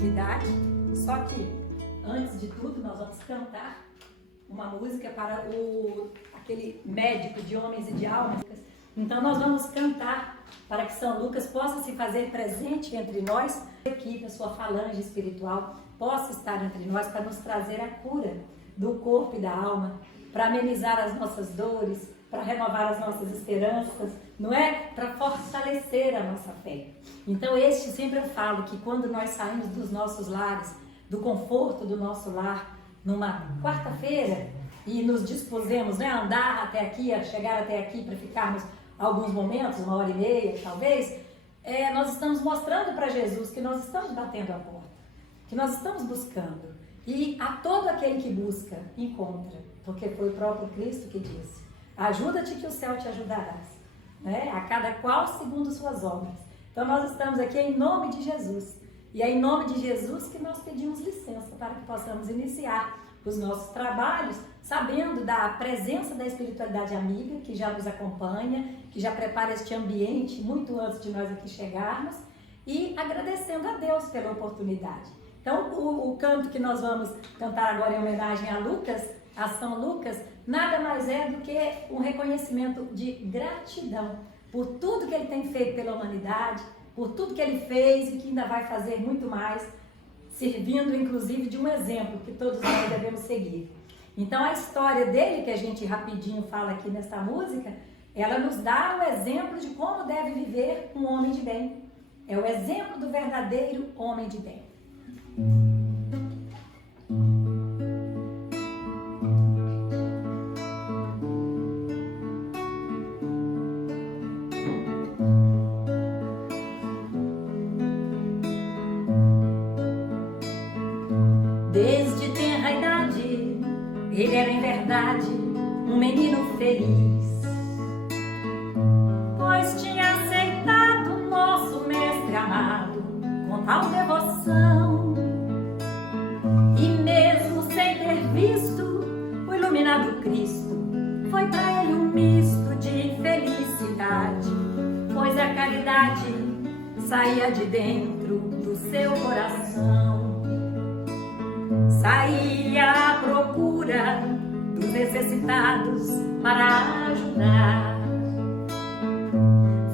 atividade. Só que, antes de tudo, nós vamos cantar uma música para aquele médico de homens e de almas. Então nós vamos cantar para que São Lucas possa se fazer presente entre nós, aqui da sua falange espiritual, possa estar entre nós para nos trazer a cura do corpo e da alma, para amenizar as nossas dores, para renovar as nossas esperanças, não é? Para fortalecer a nossa fé. Então sempre eu falo que quando nós saímos dos nossos lares, do conforto do nosso lar, numa quarta-feira, e nos dispusemos, né, a andar até aqui, a chegar até aqui para ficarmos alguns momentos, 1h30 talvez, nós estamos mostrando para Jesus que nós estamos batendo a porta, que nós estamos buscando. E a todo aquele que busca, encontra, porque foi o próprio Cristo que disse: ajuda-te que o céu te ajudarás, né? A cada qual segundo suas obras. Então nós estamos aqui em nome de Jesus, e é em nome de Jesus que nós pedimos licença para que possamos iniciar os nossos trabalhos, sabendo da presença da espiritualidade amiga que já nos acompanha, que já prepara este ambiente muito antes de nós aqui chegarmos, e agradecendo a Deus pela oportunidade. Então o canto que nós vamos cantar agora em homenagem a Lucas, a São Lucas, nada mais é do que um reconhecimento de gratidão por tudo que ele tem feito pela humanidade, por tudo que ele fez e que ainda vai fazer muito mais, servindo inclusive de um exemplo que todos nós devemos seguir. Então a história dele, que a gente rapidinho fala aqui nessa música, ela nos dá o exemplo de como deve viver um homem de bem. É o exemplo do verdadeiro homem de bem. Desde tenra idade, ele era em verdade um menino feliz, pois tinha aceitado nosso mestre amado com tal devoção, e mesmo sem ter visto o iluminado Cristo, foi para ele um misto de felicidade, pois a caridade saía de dentro do seu coração. Saía à procura dos necessitados para ajudar.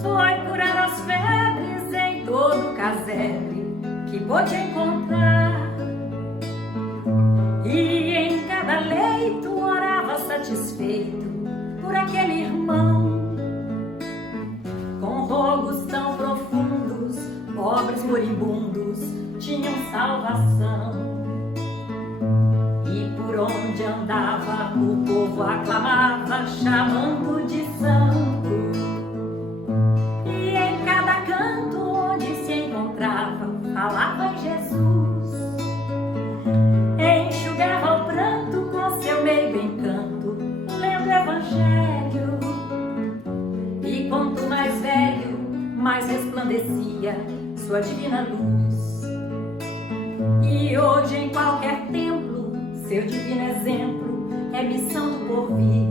Foi curar as febres em todo o casebre que pôde encontrar. E em cada leito orava satisfeito por aquele irmão. Com rogos tão profundos, pobres moribundos tinham salvação. E por onde andava, o povo aclamava, chamando de santo. E em cada canto onde se encontrava, falava em Jesus. Enxugava o pranto com seu meio encanto, lendo o Evangelho. E quanto mais velho, mais resplandecia sua divina luz. E hoje em qualquer templo, seu divino exemplo é missão do porvir,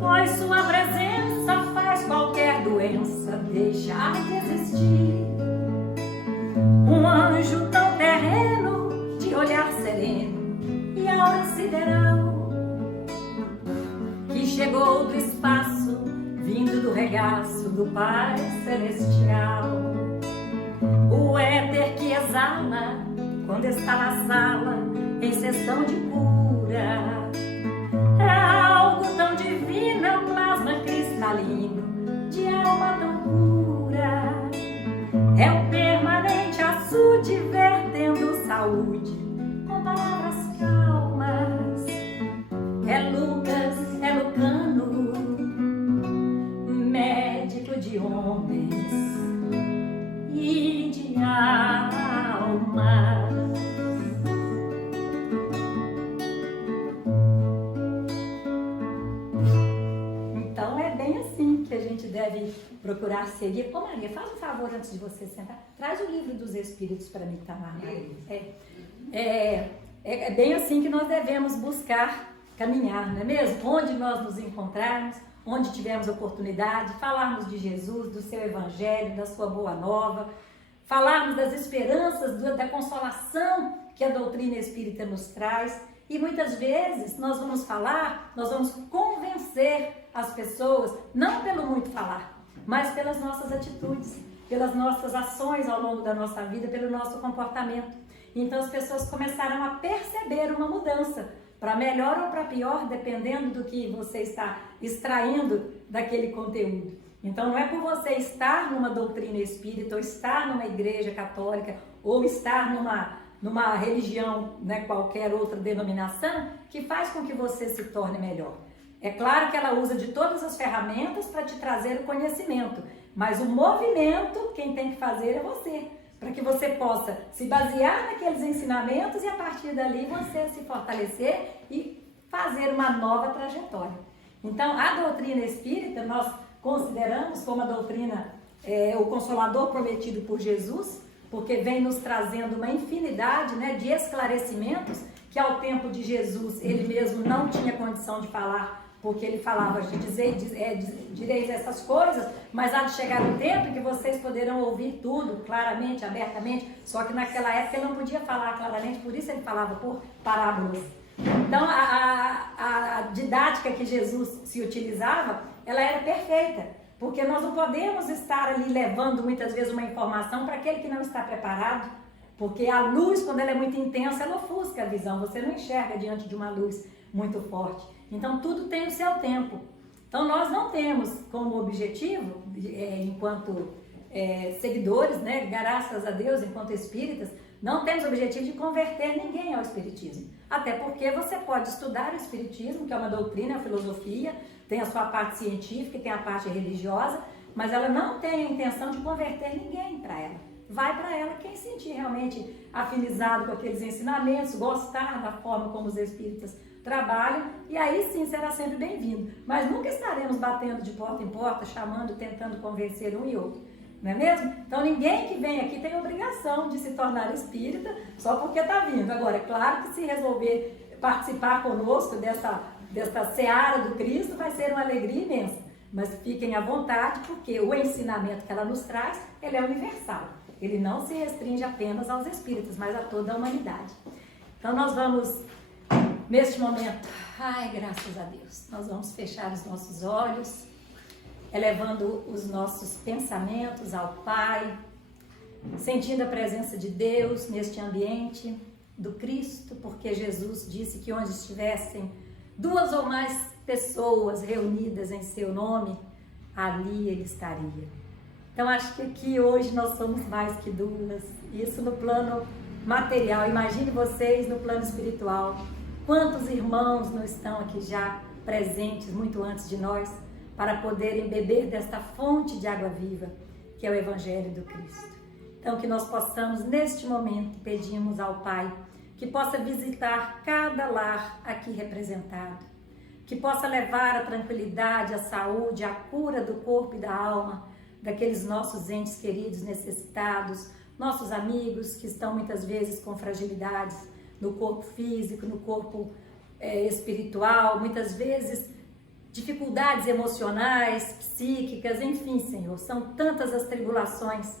pois sua presença faz qualquer doença deixar de existir. Um anjo tão terreno, de olhar sereno e aura sideral, que chegou do espaço, vindo do regaço do Pai Celestial. O éter que exala quando está na sala em sessão de cura, é algo tão divino, é um plasma cristalino de alma tão pura. É o permanente açude vertendo saúde com palavras calmas. É Lucas, é Lucano, médico de homens e de almas. Deve procurar seguir. Ô Maria, faz um favor antes de você sentar. Traz o livro dos Espíritos para mim, Tamara. É bem assim que nós devemos buscar caminhar, não é mesmo? Onde nós nos encontrarmos, onde tivermos oportunidade, falarmos de Jesus, do seu Evangelho, da sua boa nova, falarmos das esperanças, da consolação que a doutrina espírita nos traz. E muitas vezes nós vamos convencer as pessoas, não pelo muito falar, mas pelas nossas atitudes, pelas nossas ações ao longo da nossa vida, pelo nosso comportamento. Então as pessoas começaram a perceber uma mudança, para melhor ou para pior, dependendo do que você está extraindo daquele conteúdo. Então não é por você estar numa doutrina espírita, ou estar numa igreja católica, ou estar numa religião, né, qualquer outra denominação, que faz com que você se torne melhor. É claro que ela usa de todas as ferramentas para te trazer o conhecimento, mas o movimento, quem tem que fazer é você, para que você possa se basear naqueles ensinamentos e a partir dali você se fortalecer e fazer uma nova trajetória. Então, a doutrina espírita nós consideramos como a doutrina, o Consolador prometido por Jesus, porque vem nos trazendo uma infinidade, né, de esclarecimentos que ao tempo de Jesus ele mesmo não tinha condição de falar, porque ele falava, direis essas coisas, mas há de chegar um tempo em que vocês poderão ouvir tudo claramente, abertamente, só que naquela época ele não podia falar claramente, por isso ele falava por parábolas. Então a didática que Jesus se utilizava, ela era perfeita, porque nós não podemos estar ali levando muitas vezes uma informação para aquele que não está preparado, porque a luz, quando ela é muito intensa, ela ofusca a visão, você não enxerga diante de uma luz muito forte. Então tudo tem o seu tempo. Então nós não temos como objetivo, enquanto seguidores, né, graças a Deus, enquanto espíritas, não temos o objetivo de converter ninguém ao espiritismo. Até porque você pode estudar o espiritismo, que é uma doutrina, a filosofia, tem a sua parte científica, tem a parte religiosa, mas ela não tem a intenção de converter ninguém para ela. Vai para ela quem sentir realmente afinizado com aqueles ensinamentos, gostar da forma como os espíritas trabalham, e aí sim será sempre bem-vindo. Mas nunca estaremos batendo de porta em porta, chamando, tentando convencer um e outro. Não é mesmo? Então ninguém que vem aqui tem obrigação de se tornar espírita só porque está vindo. Agora, é claro que se resolver participar conosco dessa seara do Cristo, vai ser uma alegria imensa. Mas fiquem à vontade, porque o ensinamento que ela nos traz, ele é universal. Ele não se restringe apenas aos espíritos, mas a toda a humanidade. Então nós vamos, neste momento, graças a Deus, nós vamos fechar os nossos olhos, elevando os nossos pensamentos ao Pai, sentindo a presença de Deus neste ambiente do Cristo, porque Jesus disse que onde estivessem 2 ou mais pessoas reunidas em seu nome, ali ele estaria. Então acho que aqui hoje nós somos mais que 2, isso no plano material. Imagine vocês no plano espiritual, quantos irmãos não estão aqui já presentes muito antes de nós, para poderem beber desta fonte de água viva, que é o Evangelho do Cristo. Então que nós possamos neste momento, pedimos ao Pai, que possa visitar cada lar aqui representado, que possa levar a tranquilidade, a saúde, a cura do corpo e da alma, daqueles nossos entes queridos necessitados, nossos amigos que estão muitas vezes com fragilidades no corpo físico, no corpo espiritual, muitas vezes dificuldades emocionais, psíquicas, enfim, Senhor, são tantas as tribulações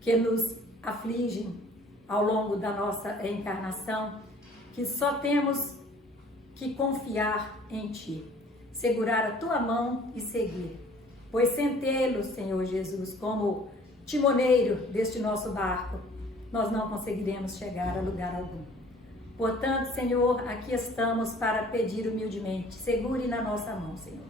que nos afligem ao longo da nossa encarnação, que só temos que confiar em Ti, segurar a Tua mão e seguir, pois sem tê-lo, Senhor Jesus, como timoneiro deste nosso barco, nós não conseguiremos chegar a lugar algum. Portanto, Senhor, aqui estamos para pedir humildemente, segure na nossa mão, Senhor.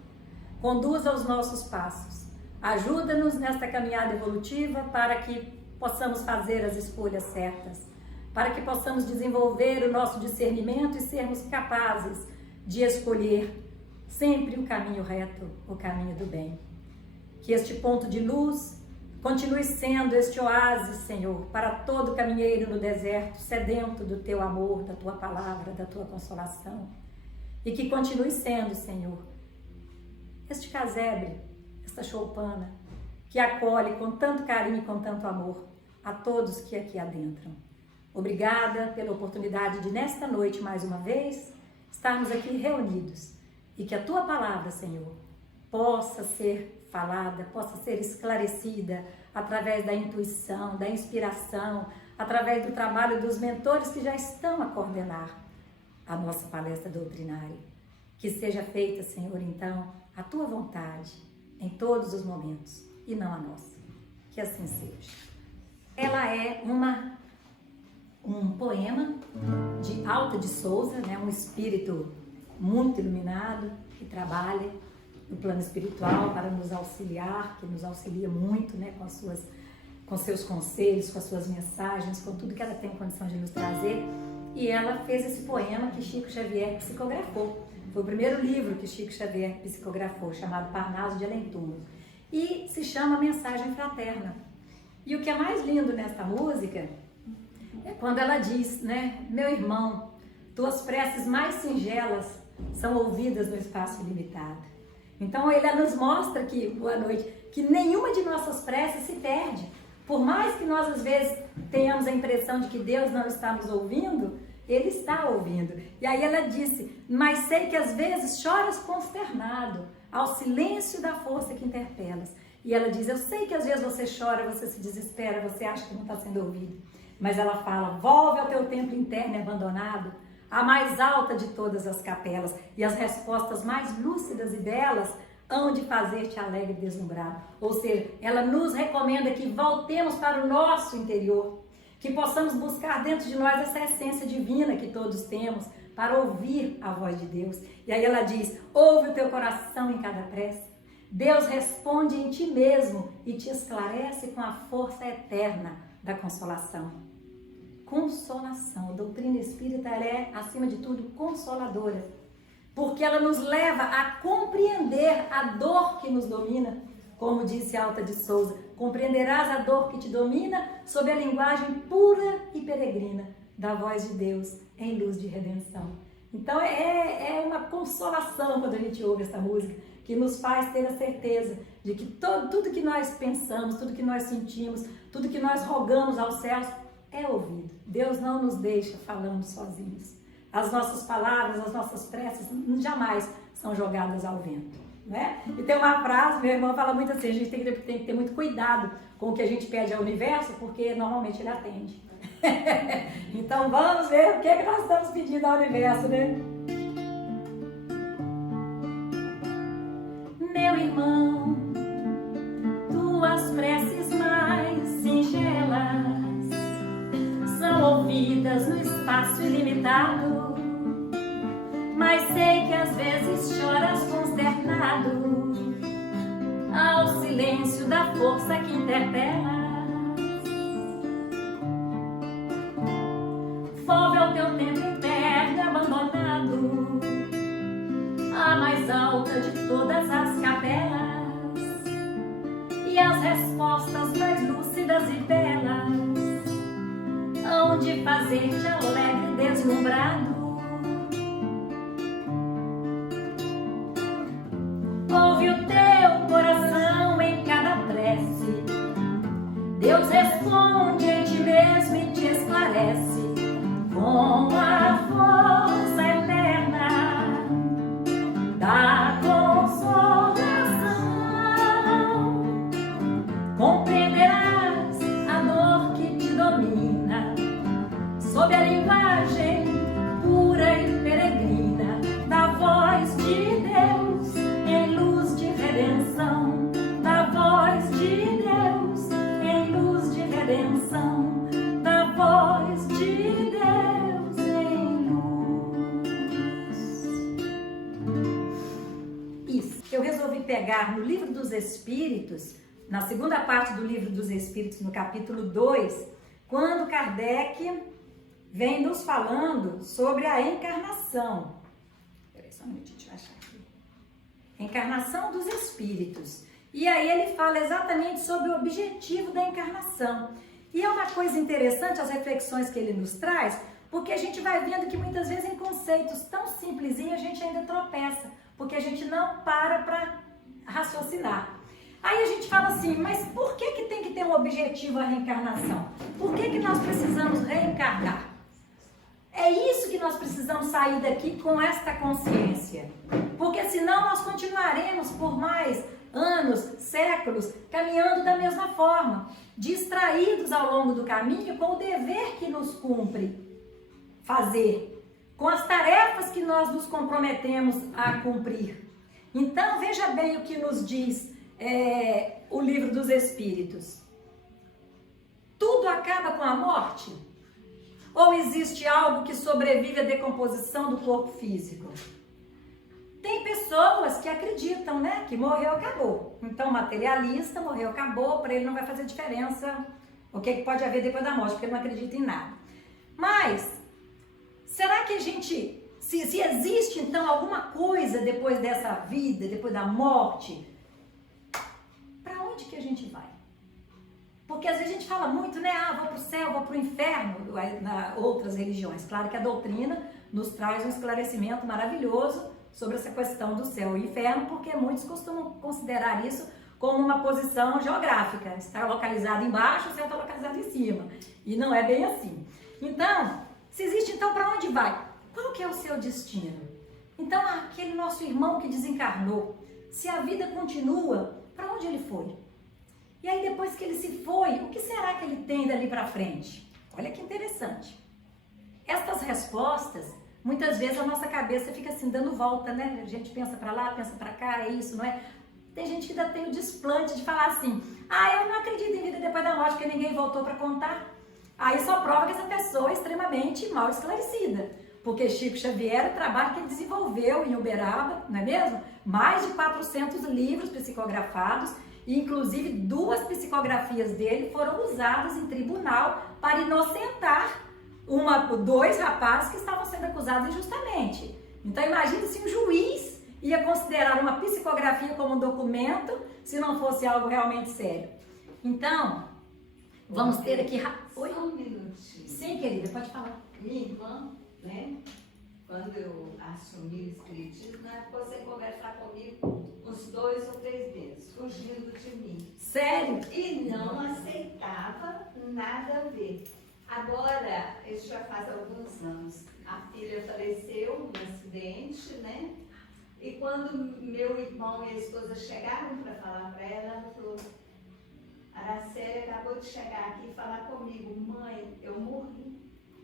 Conduza os nossos passos. Ajuda-nos nesta caminhada evolutiva para que possamos fazer as escolhas certas, para que possamos desenvolver o nosso discernimento e sermos capazes de escolher sempre o caminho reto, o caminho do bem. Que este ponto de luz continue sendo este oásis, Senhor, para todo caminheiro no deserto, sedento do Teu amor, da Tua palavra, da Tua consolação. E que continue sendo, Senhor, este casebre, esta choupana, que acolhe com tanto carinho e com tanto amor a todos que aqui adentram. Obrigada pela oportunidade de, nesta noite, mais uma vez, estarmos aqui reunidos e que a Tua palavra, Senhor, possa ser falada, possa ser esclarecida através da intuição, da inspiração, através do trabalho dos mentores que já estão a coordenar a nossa palestra doutrinária. Que seja feita, Senhor, então, a tua vontade em todos os momentos e não a nossa. Que assim seja. Ela é um poema de Alta de Souza, né? Um espírito muito iluminado que trabalha no plano espiritual para nos auxiliar, que nos auxilia muito, né? Com seus conselhos, com as suas mensagens, com tudo que ela tem condição de nos trazer. E ela fez esse poema que Chico Xavier psicografou. Foi o primeiro livro que Chico Xavier psicografou, chamado Parnaso de Além-Túmulo. E se chama Mensagem Fraterna. E o que é mais lindo nesta música é quando ela diz, né? Meu irmão, tuas preces mais singelas são ouvidas no espaço ilimitado. Então ela nos mostra que, boa noite, que nenhuma de nossas preces se perde. Por mais que nós às vezes tenhamos a impressão de que Deus não está nos ouvindo, Ele está ouvindo. E aí ela disse, mas sei que às vezes choras consternado ao silêncio da força que interpelas. E ela diz, eu sei que às vezes você chora, você se desespera, você acha que não está sendo ouvido. Mas ela fala, volve ao teu templo interno abandonado, a mais alta de todas as capelas, e as respostas mais lúcidas e belas hão de fazer-te alegre e deslumbrado. Ou seja, ela nos recomenda que voltemos para o nosso interior, que possamos buscar dentro de nós essa essência divina que todos temos, para ouvir a voz de Deus. E aí ela diz, ouve o teu coração em cada prece. Deus responde em ti mesmo e te esclarece com a força eterna da consolação. Consolação. A doutrina espírita ela é, acima de tudo, consoladora. Porque ela nos leva a compreender a dor que nos domina. Como disse Alta de Souza, compreenderás a dor que te domina sob a linguagem pura e peregrina da voz de Deus em luz de redenção. Então é uma consolação quando a gente ouve essa música, que nos faz ter a certeza de que tudo que nós pensamos, tudo que nós sentimos, tudo que nós rogamos aos céus é ouvido. Deus não nos deixa falando sozinhos. As nossas palavras, as nossas preces jamais são jogadas ao vento, né? E tem uma frase, meu irmão fala muito assim, a gente tem que ter muito cuidado com o que a gente pede ao universo, porque normalmente ele atende. Então vamos ver o que nós estamos pedindo ao universo, né? Meu irmão, tuas preces mais singelas são ouvidas no espaço ilimitado, mas sei que às vezes choras consternado ao silêncio da força que interpela. Volve ao teu tempo interno abandonado, a mais alta de todas as capelas, e as respostas mais lúcidas e belas hão de fazer-te alegre e deslumbrado. Ouve o teu coração em cada prece, Deus responde em ti mesmo e te esclarece com a força eterna da consolação. Compreenderás a dor que te domina sob a linguagem pura e peregrina da voz de Deus em luz de redenção, da voz de Deus em luz de redenção, da voz de Deus em luz. Isso. Eu resolvi pegar no Livro dos Espíritos, na segunda parte do Livro dos Espíritos, no capítulo 2, quando Kardec vem nos falando sobre a encarnação. Espera aí só um minutinho, deixa eu achar aqui. Encarnação dos espíritos. E aí ele fala exatamente sobre o objetivo da encarnação. E é uma coisa interessante as reflexões que ele nos traz, porque a gente vai vendo que muitas vezes em conceitos tão simplesinhos a gente ainda tropeça, porque a gente não para raciocinar. Aí a gente fala assim, mas por que tem que ter um objetivo a reencarnação? Por que nós precisamos reencarnar? É isso que nós precisamos sair daqui com esta consciência. Porque senão nós continuaremos por mais anos, séculos, caminhando da mesma forma, distraídos ao longo do caminho com o dever que nos cumpre fazer, com as tarefas que nós nos comprometemos a cumprir. Então, veja bem o que nos diz o Livro dos Espíritos. Tudo acaba com a morte? Ou existe algo que sobrevive à decomposição do corpo físico? Tem pessoas que acreditam, né, que morreu, acabou. Então, materialista, morreu, acabou, para ele não vai fazer diferença o que pode haver depois da morte, porque ele não acredita em nada. Mas, será que a gente, se existe então alguma coisa depois dessa vida, depois da morte, para onde que a gente vai? Porque às vezes a gente fala muito, né, vou para o céu, vou para o inferno, nas outras religiões. Claro que a doutrina nos traz um esclarecimento maravilhoso sobre essa questão do céu e inferno, porque muitos costumam considerar isso como uma posição geográfica. Está localizado embaixo, o céu está localizado em cima. E não é bem assim. Então, se existe, então, para onde vai? Qual que é o seu destino? Então, aquele nosso irmão que desencarnou, se a vida continua, para onde ele foi? E aí, depois que ele se foi, o que será que ele tem dali para frente? Olha que interessante. Estas respostas, muitas vezes a nossa cabeça fica assim, dando volta, né? A gente pensa para lá, pensa para cá, é isso, não é? Tem gente que ainda tem o desplante de falar assim, eu não acredito em vida depois da morte, porque ninguém voltou para contar. Aí só prova que essa pessoa é extremamente mal esclarecida. Porque Chico Xavier, o trabalho que ele desenvolveu em Uberaba, não é mesmo? Mais de 400 livros psicografados, e inclusive 2 psicografias dele foram usadas em tribunal para inocentar 2 rapazes que estavam sendo acusados injustamente. Então imagine se um juiz ia considerar uma psicografia como um documento se não fosse algo realmente sério. Então, vamos ter aqui... Oi? Só um minutinho. Sim, querida, pode falar. Minha irmã, né? Quando eu assumi o espiritismo, ela ficou sem conversar comigo uns 2 ou 3 meses, fugindo de mim. Sério? E não aceitava nada a ver. Agora, isso já faz alguns anos, a filha faleceu num acidente, né? E quando meu irmão e a esposa chegaram para falar para ela, ela falou, Araceli acabou de chegar aqui e falar comigo, mãe, eu morri,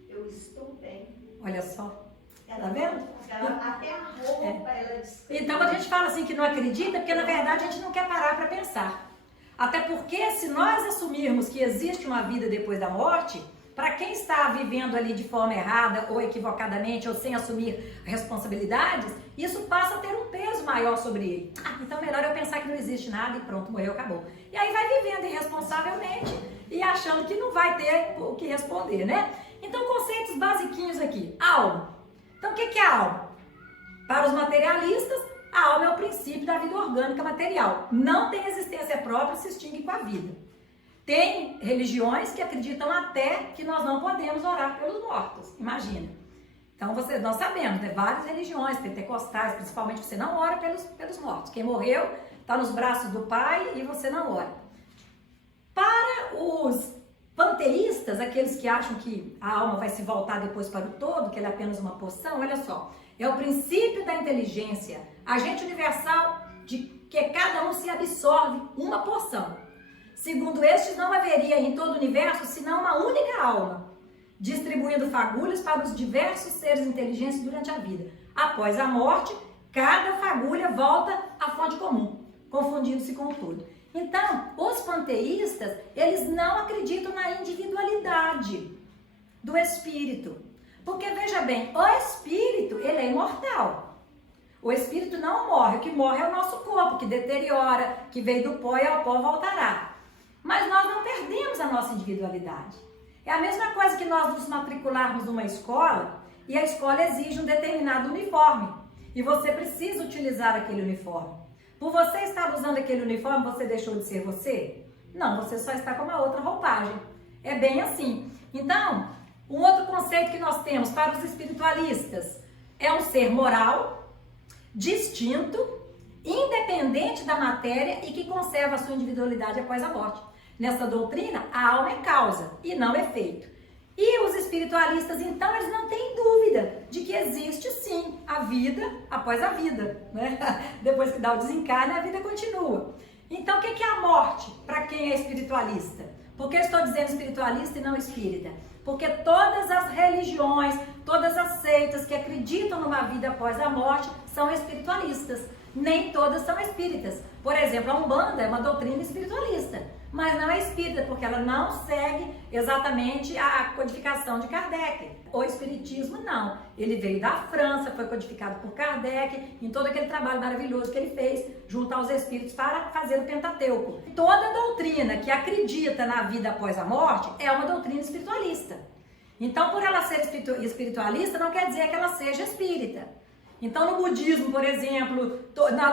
eu estou bem. Olha só. Ela, tá vendo? Até a roupa ela descreveu. Então, quando a gente fala assim que não acredita, porque na verdade a gente não quer parar para pensar. Até porque se nós assumirmos que existe uma vida depois da morte, para quem está vivendo ali de forma errada ou equivocadamente ou sem assumir responsabilidades, isso passa a ter um peso maior sobre ele. Então é melhor eu pensar que não existe nada e pronto, morreu, acabou. E aí vai vivendo irresponsavelmente e achando que não vai ter o que responder, né? Então, conceitos basiquinhos aqui. Alma. Então, o que é a alma? Para os materialistas, a alma é o princípio da vida orgânica material. Não tem existência própria, se extingue com a vida. Tem religiões que acreditam até que nós não podemos orar pelos mortos. Imagina. Então, nós sabemos, né? Várias religiões, pentecostais, principalmente, você não ora pelos mortos. Quem morreu está nos braços do Pai e você não ora. Para os panteístas, aqueles que acham que a alma vai se voltar depois para o todo, que ela é apenas uma porção, olha só, é o princípio da inteligência, agente universal de que cada um se absorve uma porção. Segundo estes, não haveria em todo o universo senão uma única alma, distribuindo fagulhas para os diversos seres inteligentes durante a vida. Após a morte, cada fagulha volta à fonte comum, confundindo-se com o todo. Então, os panteístas, eles não acreditam na individualidade do espírito. Porque, veja bem, o espírito, ele é imortal. O espírito não morre, o que morre é o nosso corpo, que deteriora, que veio do pó e ao pó voltará. Mas nós não perdemos a nossa individualidade. É a mesma coisa que nós nos matricularmos numa escola e a escola exige um determinado uniforme. E você precisa utilizar aquele uniforme. Por você estar usando aquele uniforme, você deixou de ser você? Não, você só está com uma outra roupagem. É bem assim. Então, um outro conceito que nós temos para os espiritualistas é um ser moral, distinto, independente da matéria e que conserva a sua individualidade após a morte. Nessa doutrina, a alma é causa e não efeito. E os espiritualistas, então, eles não têm dúvida de que existe sim a vida após a vida, né? Depois que dá o desencarne, a vida continua. Então, o que é a morte para quem é espiritualista? Por que eu estou dizendo espiritualista e não espírita? Porque todas as religiões, todas as seitas que acreditam numa vida após a morte são espiritualistas. Nem todas são espíritas. Por exemplo, a Umbanda é uma doutrina espiritualista, mas não é espírita, porque ela não segue exatamente a codificação de Kardec. O espiritismo não. Ele veio da França, foi codificado por Kardec, em todo aquele trabalho maravilhoso que ele fez junto aos espíritos para fazer o Pentateuco. Toda doutrina que acredita na vida após a morte é uma doutrina espiritualista. Então, por ela ser espiritualista, não quer dizer que ela seja espírita. Então, no budismo, por exemplo,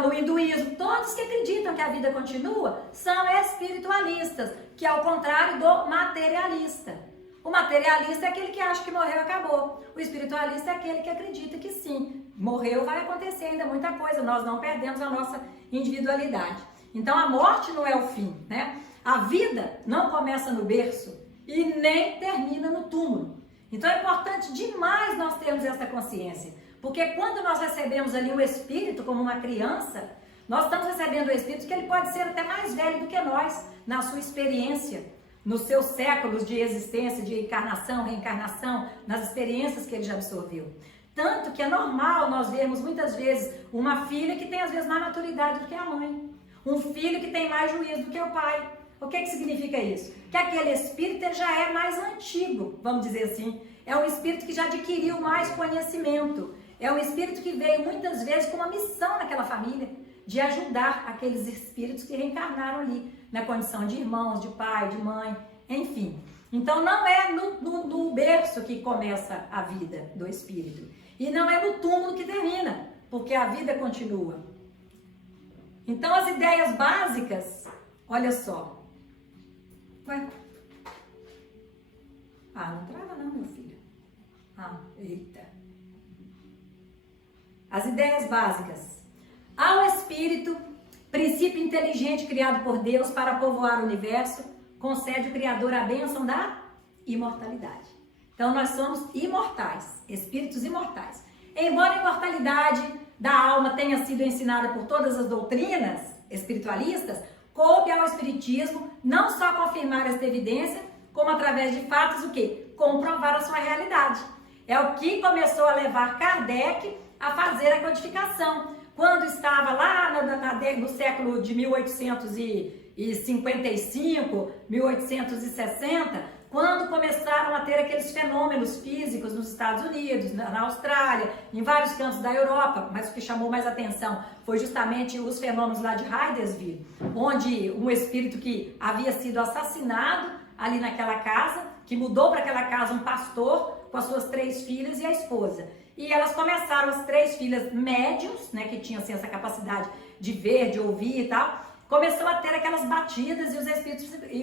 no hinduísmo, todos que acreditam que a vida continua são espiritualistas, que é ao contrário do materialista. O materialista é aquele que acha que morreu e acabou. O espiritualista é aquele que acredita que sim, morreu, vai acontecer ainda muita coisa, nós não perdemos a nossa individualidade. Então, a morte não é o fim, né? A vida não começa no berço e nem termina no túmulo. Então, é importante demais nós termos essa consciência. Porque quando nós recebemos ali o Espírito como uma criança, nós estamos recebendo o Espírito que ele pode ser até mais velho do que nós, na sua experiência, nos seus séculos de existência, de encarnação, reencarnação, nas experiências que ele já absorveu. Tanto que é normal nós vermos muitas vezes uma filha que tem às vezes mais maturidade do que a mãe, um filho que tem mais juízo do que o pai. O que significa isso? Que aquele espírito ele já é mais antigo, vamos dizer assim. É um espírito que já adquiriu mais conhecimento. É um espírito que veio muitas vezes com uma missão naquela família, de ajudar aqueles espíritos que reencarnaram ali, na condição de irmãos, de pai, de mãe, enfim. Então não é no berço que começa a vida do espírito. E não é no túmulo que termina, porque a vida continua. Então as ideias básicas, olha só. Ué? Não trava não, meu filho. Eita. As ideias básicas. Ao espírito, princípio inteligente criado por Deus para povoar o universo, concede o Criador a bênção da imortalidade. Então nós somos imortais, espíritos imortais. Embora a imortalidade da alma tenha sido ensinada por todas as doutrinas espiritualistas, coube ao espiritismo não só confirmar esta evidência, como através de fatos o quê? Comprovar a sua realidade. É o que começou a levar Kardec a fazer a codificação. Quando estava lá no século de 1855, 1860, quando começaram a ter aqueles fenômenos físicos nos Estados Unidos, na Austrália, em vários cantos da Europa, mas o que chamou mais atenção foi justamente os fenômenos lá de Hydesville, onde um espírito que havia sido assassinado ali naquela casa, que mudou para aquela casa um pastor com as suas 3 filhas e a esposa. E elas começaram, as 3 filhas médiums, né, que tinham assim, essa capacidade de ver, de ouvir e tal, começou a ter aquelas batidas e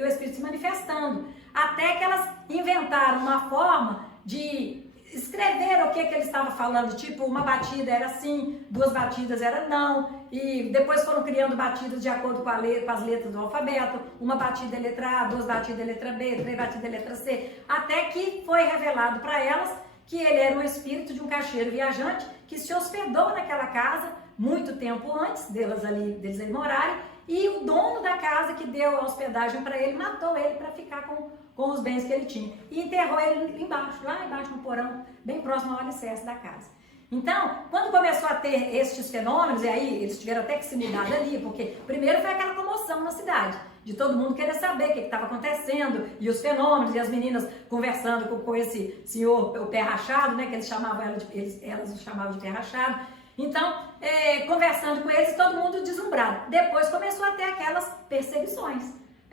o espírito se manifestando. Até que elas inventaram uma forma de escrever o que ele estava falando, tipo, uma batida era sim, 2 batidas era não, e depois foram criando batidas de acordo com as letras do alfabeto, uma batida é letra A, 2 batidas é letra B, 3 batidas é letra C, até que foi revelado para elas que ele era um espírito de um caixeiro viajante que se hospedou naquela casa muito tempo antes deles ali morarem, e o dono da casa que deu a hospedagem para ele matou ele para ficar com os bens que ele tinha e enterrou ele embaixo, lá embaixo no porão, bem próximo ao alicerce da casa. Então, quando começou a ter estes fenômenos, e aí eles tiveram até que se mudar dali, porque primeiro foi aquela comoção na cidade, de todo mundo querer saber o que estava acontecendo, e os fenômenos, e as meninas conversando com esse senhor, o pé rachado, né, que elas o chamavam de pé rachado. Então, conversando com eles, todo mundo deslumbrado. Depois começou a ter aquelas perseguições.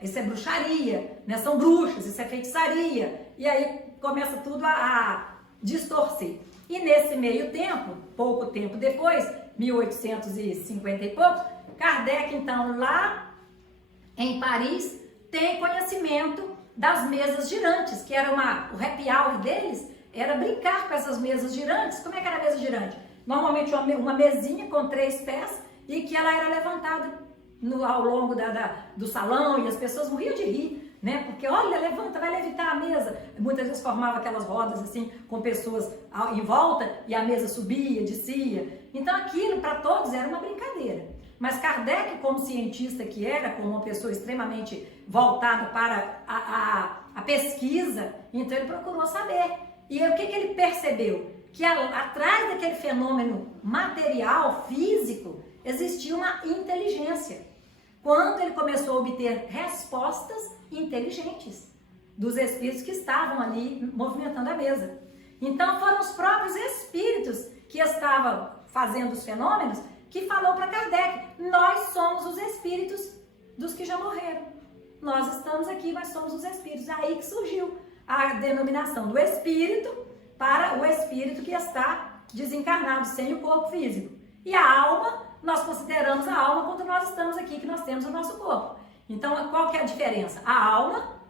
Isso é bruxaria, né? São bruxas, isso é feitiçaria. E aí começa tudo a distorcer. E nesse meio tempo, pouco tempo depois, 1850 e pouco, Kardec, então, lá em Paris, tem conhecimento das mesas girantes, que era o happy hour deles, era brincar com essas mesas girantes. Como é que era a mesa girante? Normalmente uma mesinha com 3 pés e que ela era levantada ao longo do salão, e as pessoas morriam de rir, né? Porque olha, levanta, vai levitar a mesa. Muitas vezes formava aquelas rodas assim, com pessoas em volta e a mesa subia, descia. Então aquilo para todos era uma brincadeira. Mas Kardec, como cientista que era, como uma pessoa extremamente voltada para a pesquisa, então ele procurou saber. E aí, o que ele percebeu? Que atrás daquele fenômeno material, físico, existia uma inteligência. Quando ele começou a obter respostas inteligentes dos espíritos que estavam ali movimentando a mesa. Então foram os próprios espíritos que estavam fazendo os fenômenos que falou para Kardec: nós somos os espíritos dos que já morreram. Nós estamos aqui, nós somos os espíritos. Aí que surgiu a denominação do espírito para o espírito que está desencarnado, sem o corpo físico. E a alma, nós consideramos a alma quando nós estamos aqui, que nós temos o nosso corpo. Então, qual que é a diferença? A alma,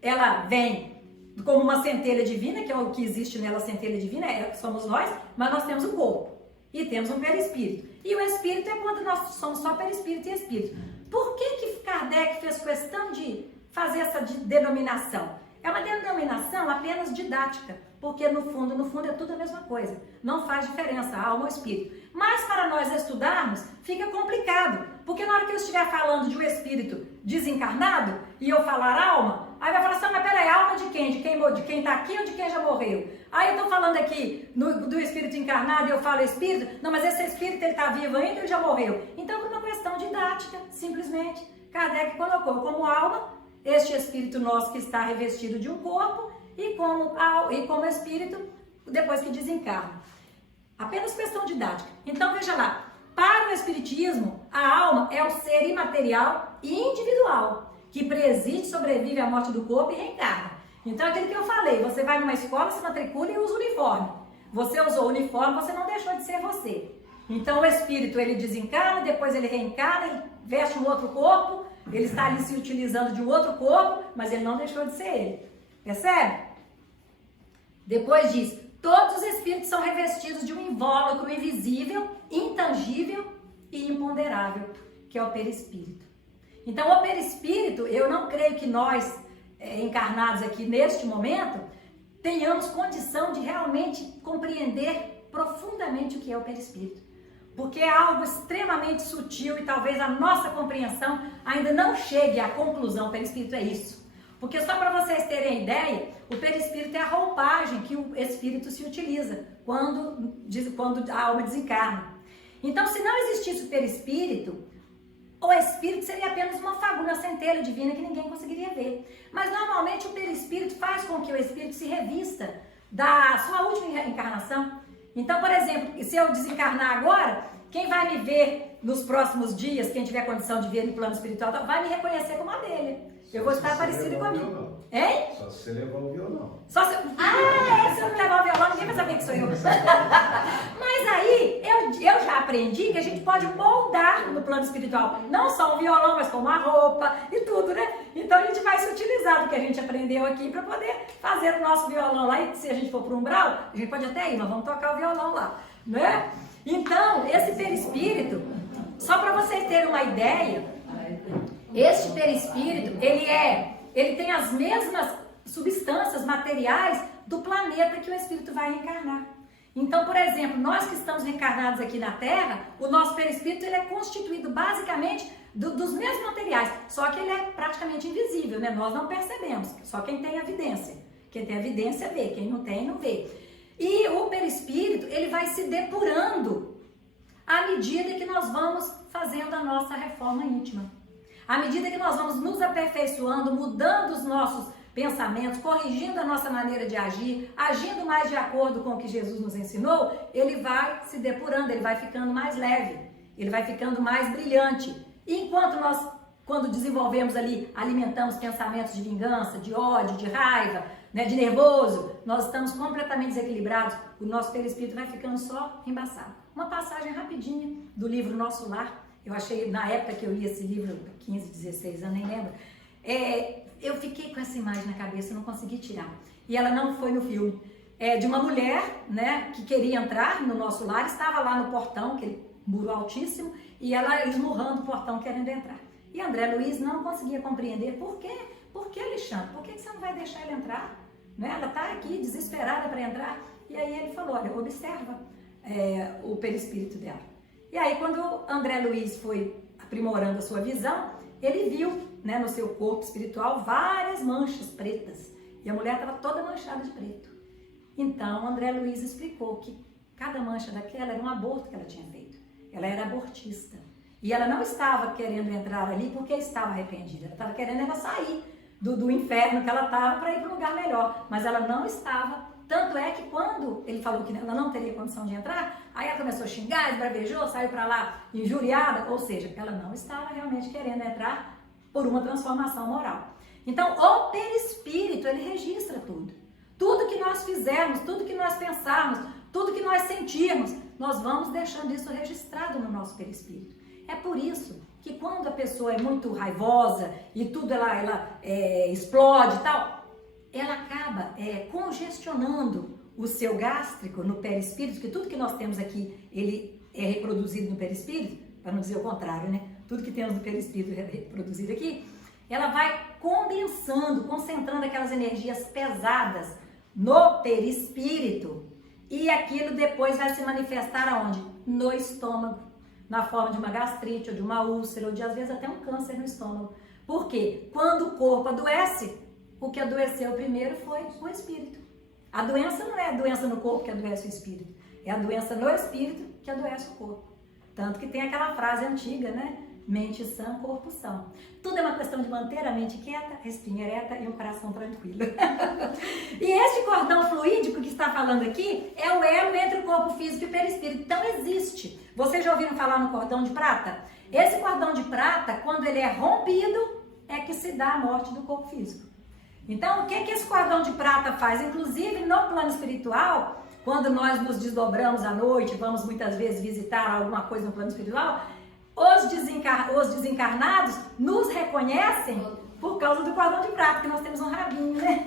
ela vem como uma centelha divina, que é o que existe nela, a centelha divina, somos nós, mas nós temos o corpo e temos um perispírito. E o espírito é quando nós somos só perispírito e espírito. Por que Kardec fez questão de fazer essa denominação? É uma denominação apenas didática, porque no fundo é tudo a mesma coisa. Não faz diferença, a alma ou o espírito. Mas para nós estudarmos, fica complicado, porque na hora que eu estiver falando de um espírito desencarnado e eu falar alma, aí vai falar assim: mas peraí, alma de quem? De quem está aqui ou de quem já morreu? Aí eu estou falando aqui do espírito encarnado e eu falo espírito, não, mas esse espírito ele está vivo ainda ou ele já morreu? Então, por uma questão didática, simplesmente, Kardec colocou como alma este espírito nosso que está revestido de um corpo e como espírito depois que desencarna. Apenas questão didática. Então, veja lá, para o espiritismo, a alma é o ser imaterial e individual, que preside, sobrevive à morte do corpo e reencarna. Então, aquilo que eu falei, você vai numa escola, se matricula e usa o uniforme. Você usou o uniforme, você não deixou de ser você. Então, o espírito, ele desencarna, depois ele reencarna, ele veste um outro corpo, ele está ali se utilizando de um outro corpo, mas ele não deixou de ser ele. Percebe? Depois diz: todos os espíritos são revestidos de um invólucro invisível, intangível e imponderável, que é o perispírito. Então, o perispírito, eu não creio que nós, encarnados aqui neste momento, tenhamos condição de realmente compreender profundamente o que é o perispírito. Porque é algo extremamente sutil e talvez a nossa compreensão ainda não chegue à conclusão. O perispírito é isso. Porque só para vocês terem ideia, o perispírito é a roupagem que o espírito se utiliza quando a alma desencarna. Então, se não existisse o perispírito, o espírito seria apenas uma fagulha, uma centelha divina que ninguém conseguiria ver. Mas normalmente o perispírito faz com que o espírito se revista da sua última encarnação. Então, por exemplo, se eu desencarnar agora, quem vai me ver nos próximos dias, quem tiver condição de ver no plano espiritual, vai me reconhecer como a dele. Eu vou estar parecido comigo. Hein? Só se você levar o violão. Se eu não levar o violão, ninguém vai saber que sou eu. Mas aí, eu já aprendi que a gente pode moldar no plano espiritual. Não só o violão, mas como a roupa e tudo, né? Então a gente vai se utilizar do que a gente aprendeu aqui para poder fazer o nosso violão lá. E se a gente for para um umbral, a gente pode até ir, nós vamos tocar o violão lá, né? Então, esse perispírito, só para vocês terem uma ideia, este perispírito, ele tem as mesmas substâncias materiais do planeta que o espírito vai reencarnar. Então, por exemplo, nós que estamos reencarnados aqui na Terra, o nosso perispírito ele é constituído basicamente dos mesmos materiais, só que ele é praticamente invisível, né? Nós não percebemos, só quem tem evidência. Quem tem evidência vê, quem não tem, não vê. E o perispírito, ele vai se depurando à medida que nós vamos fazendo a nossa reforma íntima. À medida que nós vamos nos aperfeiçoando, mudando os nossos pensamentos, corrigindo a nossa maneira de agir, agindo mais de acordo com o que Jesus nos ensinou, ele vai se depurando, ele vai ficando mais leve, ele vai ficando mais brilhante. E enquanto nós, quando desenvolvemos ali, alimentamos pensamentos de vingança, de ódio, de raiva, né, de nervoso, nós estamos completamente desequilibrados, o nosso perispírito vai ficando só embaçado. Uma passagem rapidinha do livro Nosso Lar, eu achei, na época que eu li esse livro, 15, 16 anos, nem lembro, eu fiquei com essa imagem na cabeça, não consegui tirar. E ela não foi no filme. É de uma mulher, né, que queria entrar no nosso lar, estava lá no portão, aquele muro altíssimo, e ela esmurrando o portão querendo entrar. E André Luiz não conseguia compreender por quê. Por que, Alexandre? Por que você não vai deixar ele entrar? Né? Ela está aqui desesperada para entrar. E aí ele falou, olha, observa o perispírito dela. E aí quando André Luiz foi aprimorando a sua visão, ele viu, né, no seu corpo espiritual várias manchas pretas. E a mulher estava toda manchada de preto. Então André Luiz explicou que cada mancha daquela era um aborto que ela tinha feito. Ela era abortista. E ela não estava querendo entrar ali porque estava arrependida. Ela estava querendo ela sair do inferno que ela estava para ir para um lugar melhor. Mas ela não estava. Tanto é que quando ele falou que ela não teria condição de entrar, aí ela começou a xingar, esbravejou, saiu para lá injuriada. Ou seja, ela não estava realmente querendo entrar por uma transformação moral. Então, o perispírito, ele registra tudo. Tudo que nós fizermos, tudo que nós pensarmos, tudo que nós sentirmos, nós vamos deixando isso registrado no nosso perispírito. É por isso que quando a pessoa é muito raivosa e tudo ela explode e tal, ela acaba congestionando o seu gástrico no perispírito, que tudo que nós temos aqui, ele é reproduzido no perispírito, para não dizer o contrário, né? Tudo que temos no perispírito é reproduzido aqui, ela vai condensando, concentrando aquelas energias pesadas no perispírito e aquilo depois vai se manifestar aonde? No estômago, na forma de uma gastrite ou de uma úlcera ou de às vezes até um câncer no estômago. Por quê? Quando o corpo adoece, o que adoeceu primeiro foi o espírito. A doença não é a doença no corpo que adoece o espírito, é a doença no espírito que adoece o corpo. Tanto que tem aquela frase antiga, né? Mente sã, corpo são. Tudo é uma questão de manter a mente quieta, a espinha ereta e o coração tranquilo. E este cordão fluídico que está falando aqui é o elo entre o corpo físico e o perispírito. Então existe. Vocês já ouviram falar no cordão de prata? Esse cordão de prata, quando ele é rompido, é que se dá a morte do corpo físico. Então, o que esse cordão de prata faz? Inclusive, no plano espiritual, quando nós nos desdobramos à noite, vamos muitas vezes visitar alguma coisa no plano espiritual, os desencarnados nos reconhecem por causa do cordão de prata, que nós temos um rabinho, né?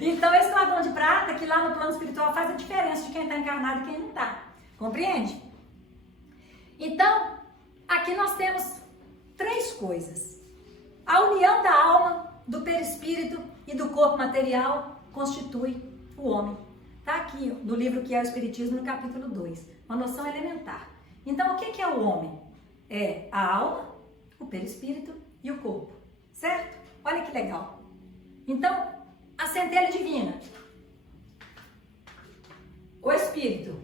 Então, esse cordão de prata, que lá no plano espiritual faz a diferença de quem está encarnado e quem não está. Compreende? Então, aqui nós temos três coisas. A união da alma, do perispírito e do corpo material constitui o homem. Está aqui no livro que é o Espiritismo, no capítulo 2. Uma noção elementar. Então, o que é o homem? É a alma, o perispírito e o corpo. Certo? Olha que legal. Então, a centelha divina, o espírito,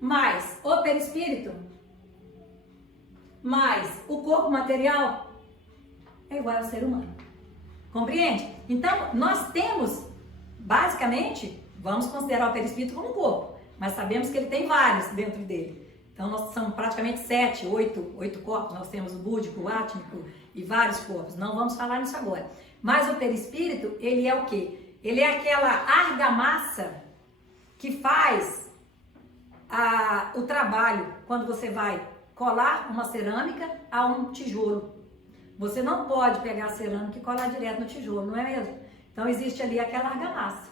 mais o perispírito, mais o corpo material, é igual ao ser humano. Compreende? Então, nós temos, basicamente, vamos considerar o perispírito como um corpo, mas sabemos que ele tem vários dentro dele. Então, nós somos praticamente 7, 8 corpos. Nós temos o búdico, o átmico e vários corpos. Não vamos falar nisso agora. Mas o perispírito, ele é o quê? Ele é aquela argamassa que faz o trabalho quando você vai colar uma cerâmica a um tijolo. Você não pode pegar a cerâmica e colar direto no tijolo, não é mesmo? Então, existe ali aquela argamassa,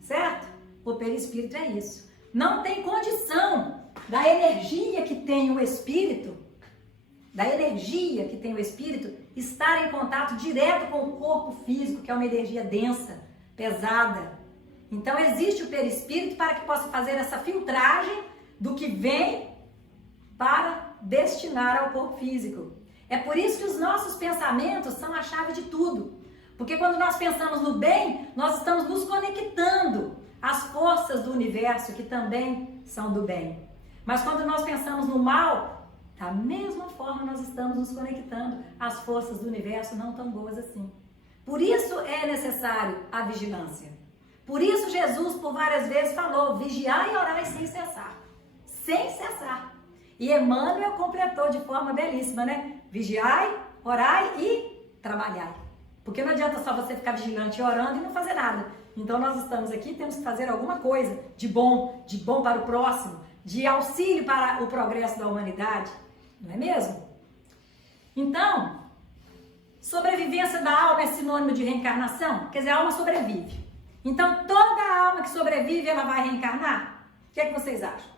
certo? O perispírito é isso. Não tem condição da energia que tem o espírito, estar em contato direto com o corpo físico, que é uma energia densa, pesada. Então, existe o perispírito para que possa fazer essa filtragem do que vem para destinar ao corpo físico. É por isso que os nossos pensamentos são a chave de tudo. Porque quando nós pensamos no bem, nós estamos nos conectando às forças do universo que também são do bem. Mas quando nós pensamos no mal, da mesma forma nós estamos nos conectando às forças do universo não tão boas assim. Por isso é necessário a vigilância. Por isso Jesus por várias vezes falou, vigiai e orai sem cessar. Sem cessar. E Emmanuel completou de forma belíssima, né? Vigiai, orai e trabalhai. Porque não adianta só você ficar vigilante e orando e não fazer nada. Então nós estamos aqui, temos que fazer alguma coisa de bom para o próximo, de auxílio para o progresso da humanidade, não é mesmo? Então, sobrevivência da alma é sinônimo de reencarnação? Quer dizer, a alma sobrevive. Então, toda alma que sobrevive, ela vai reencarnar? O que é que vocês acham?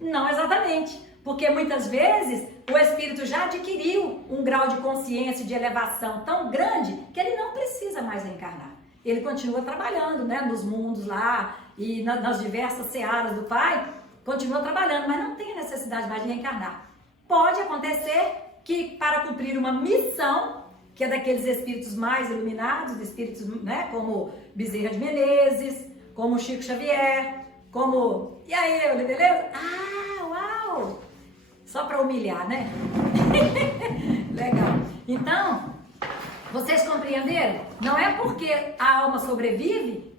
Não exatamente. Porque muitas vezes o espírito já adquiriu um grau de consciência, de elevação tão grande que ele não precisa mais reencarnar. Ele continua trabalhando, né, nos mundos lá e nas diversas searas do Pai, continua trabalhando, mas não tem necessidade mais de reencarnar. Pode acontecer que para cumprir uma missão, que é daqueles espíritos mais iluminados, espíritos, né, como Bezerra de Menezes, como Chico Xavier, como... E aí, beleza? Ah, uau! Só para humilhar, né? Legal. Então, vocês compreenderam? Não é porque a alma sobrevive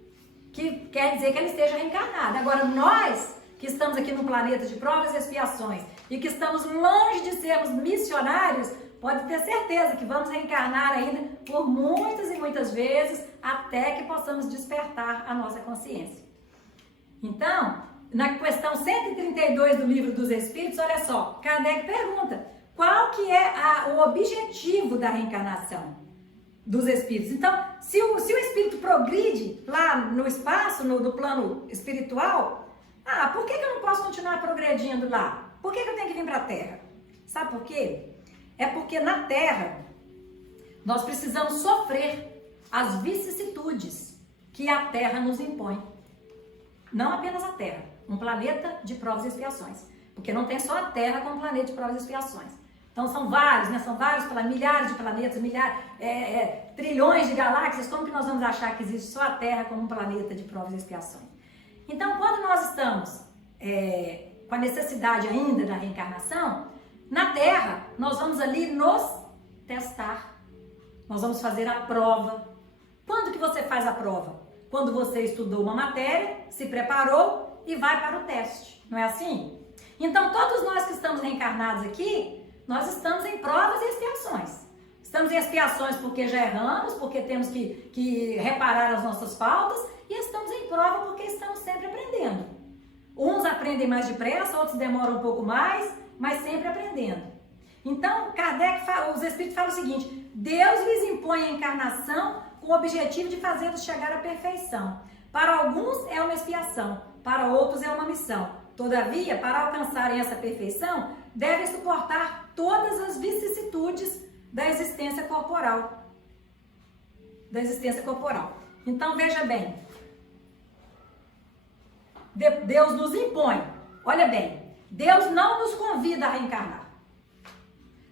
que quer dizer que ela esteja reencarnada. Agora, nós que estamos aqui no planeta de provas e expiações e que estamos longe de sermos missionários, pode ter certeza que vamos reencarnar ainda por muitas e muitas vezes até que possamos despertar a nossa consciência. Então, na questão 132 do Livro dos Espíritos, olha só, Kardec pergunta, qual que é o objetivo da reencarnação dos espíritos? Então, se o espírito progride lá no espaço, no plano espiritual, por que eu não posso continuar progredindo lá? Por que eu tenho que vir para a Terra? Sabe por quê? É porque na Terra nós precisamos sofrer as vicissitudes que a Terra nos impõe. Não apenas a Terra, um planeta de provas e expiações. Porque não tem só a Terra como planeta de provas e expiações. Então são vários, né? São vários, milhares de planetas, trilhões de galáxias. Como que nós vamos achar que existe só a Terra como um planeta de provas e expiações? Então, quando nós estamos com a necessidade ainda da reencarnação, na Terra, nós vamos ali nos testar. Nós vamos fazer a prova. Quando que você faz a prova? Quando você estudou uma matéria, se preparou e vai para o teste. Não é assim? Então, todos nós que estamos reencarnados aqui, nós estamos em provas e expiações. Estamos em expiações porque já erramos, porque temos que reparar as nossas faltas, e estamos em prova porque estamos sempre aprendendo. Uns aprendem mais depressa, outros demoram um pouco mais, mas sempre aprendendo. Então, os Espíritos falam o seguinte, Deus lhes impõe a encarnação com o objetivo de fazê-los chegar à perfeição. Para alguns é uma expiação, para outros é uma missão. Todavia, para alcançarem essa perfeição, devem suportar todas as vicissitudes da existência corporal. Então, veja bem, Deus nos impõe, olha bem, Deus não nos convida a reencarnar.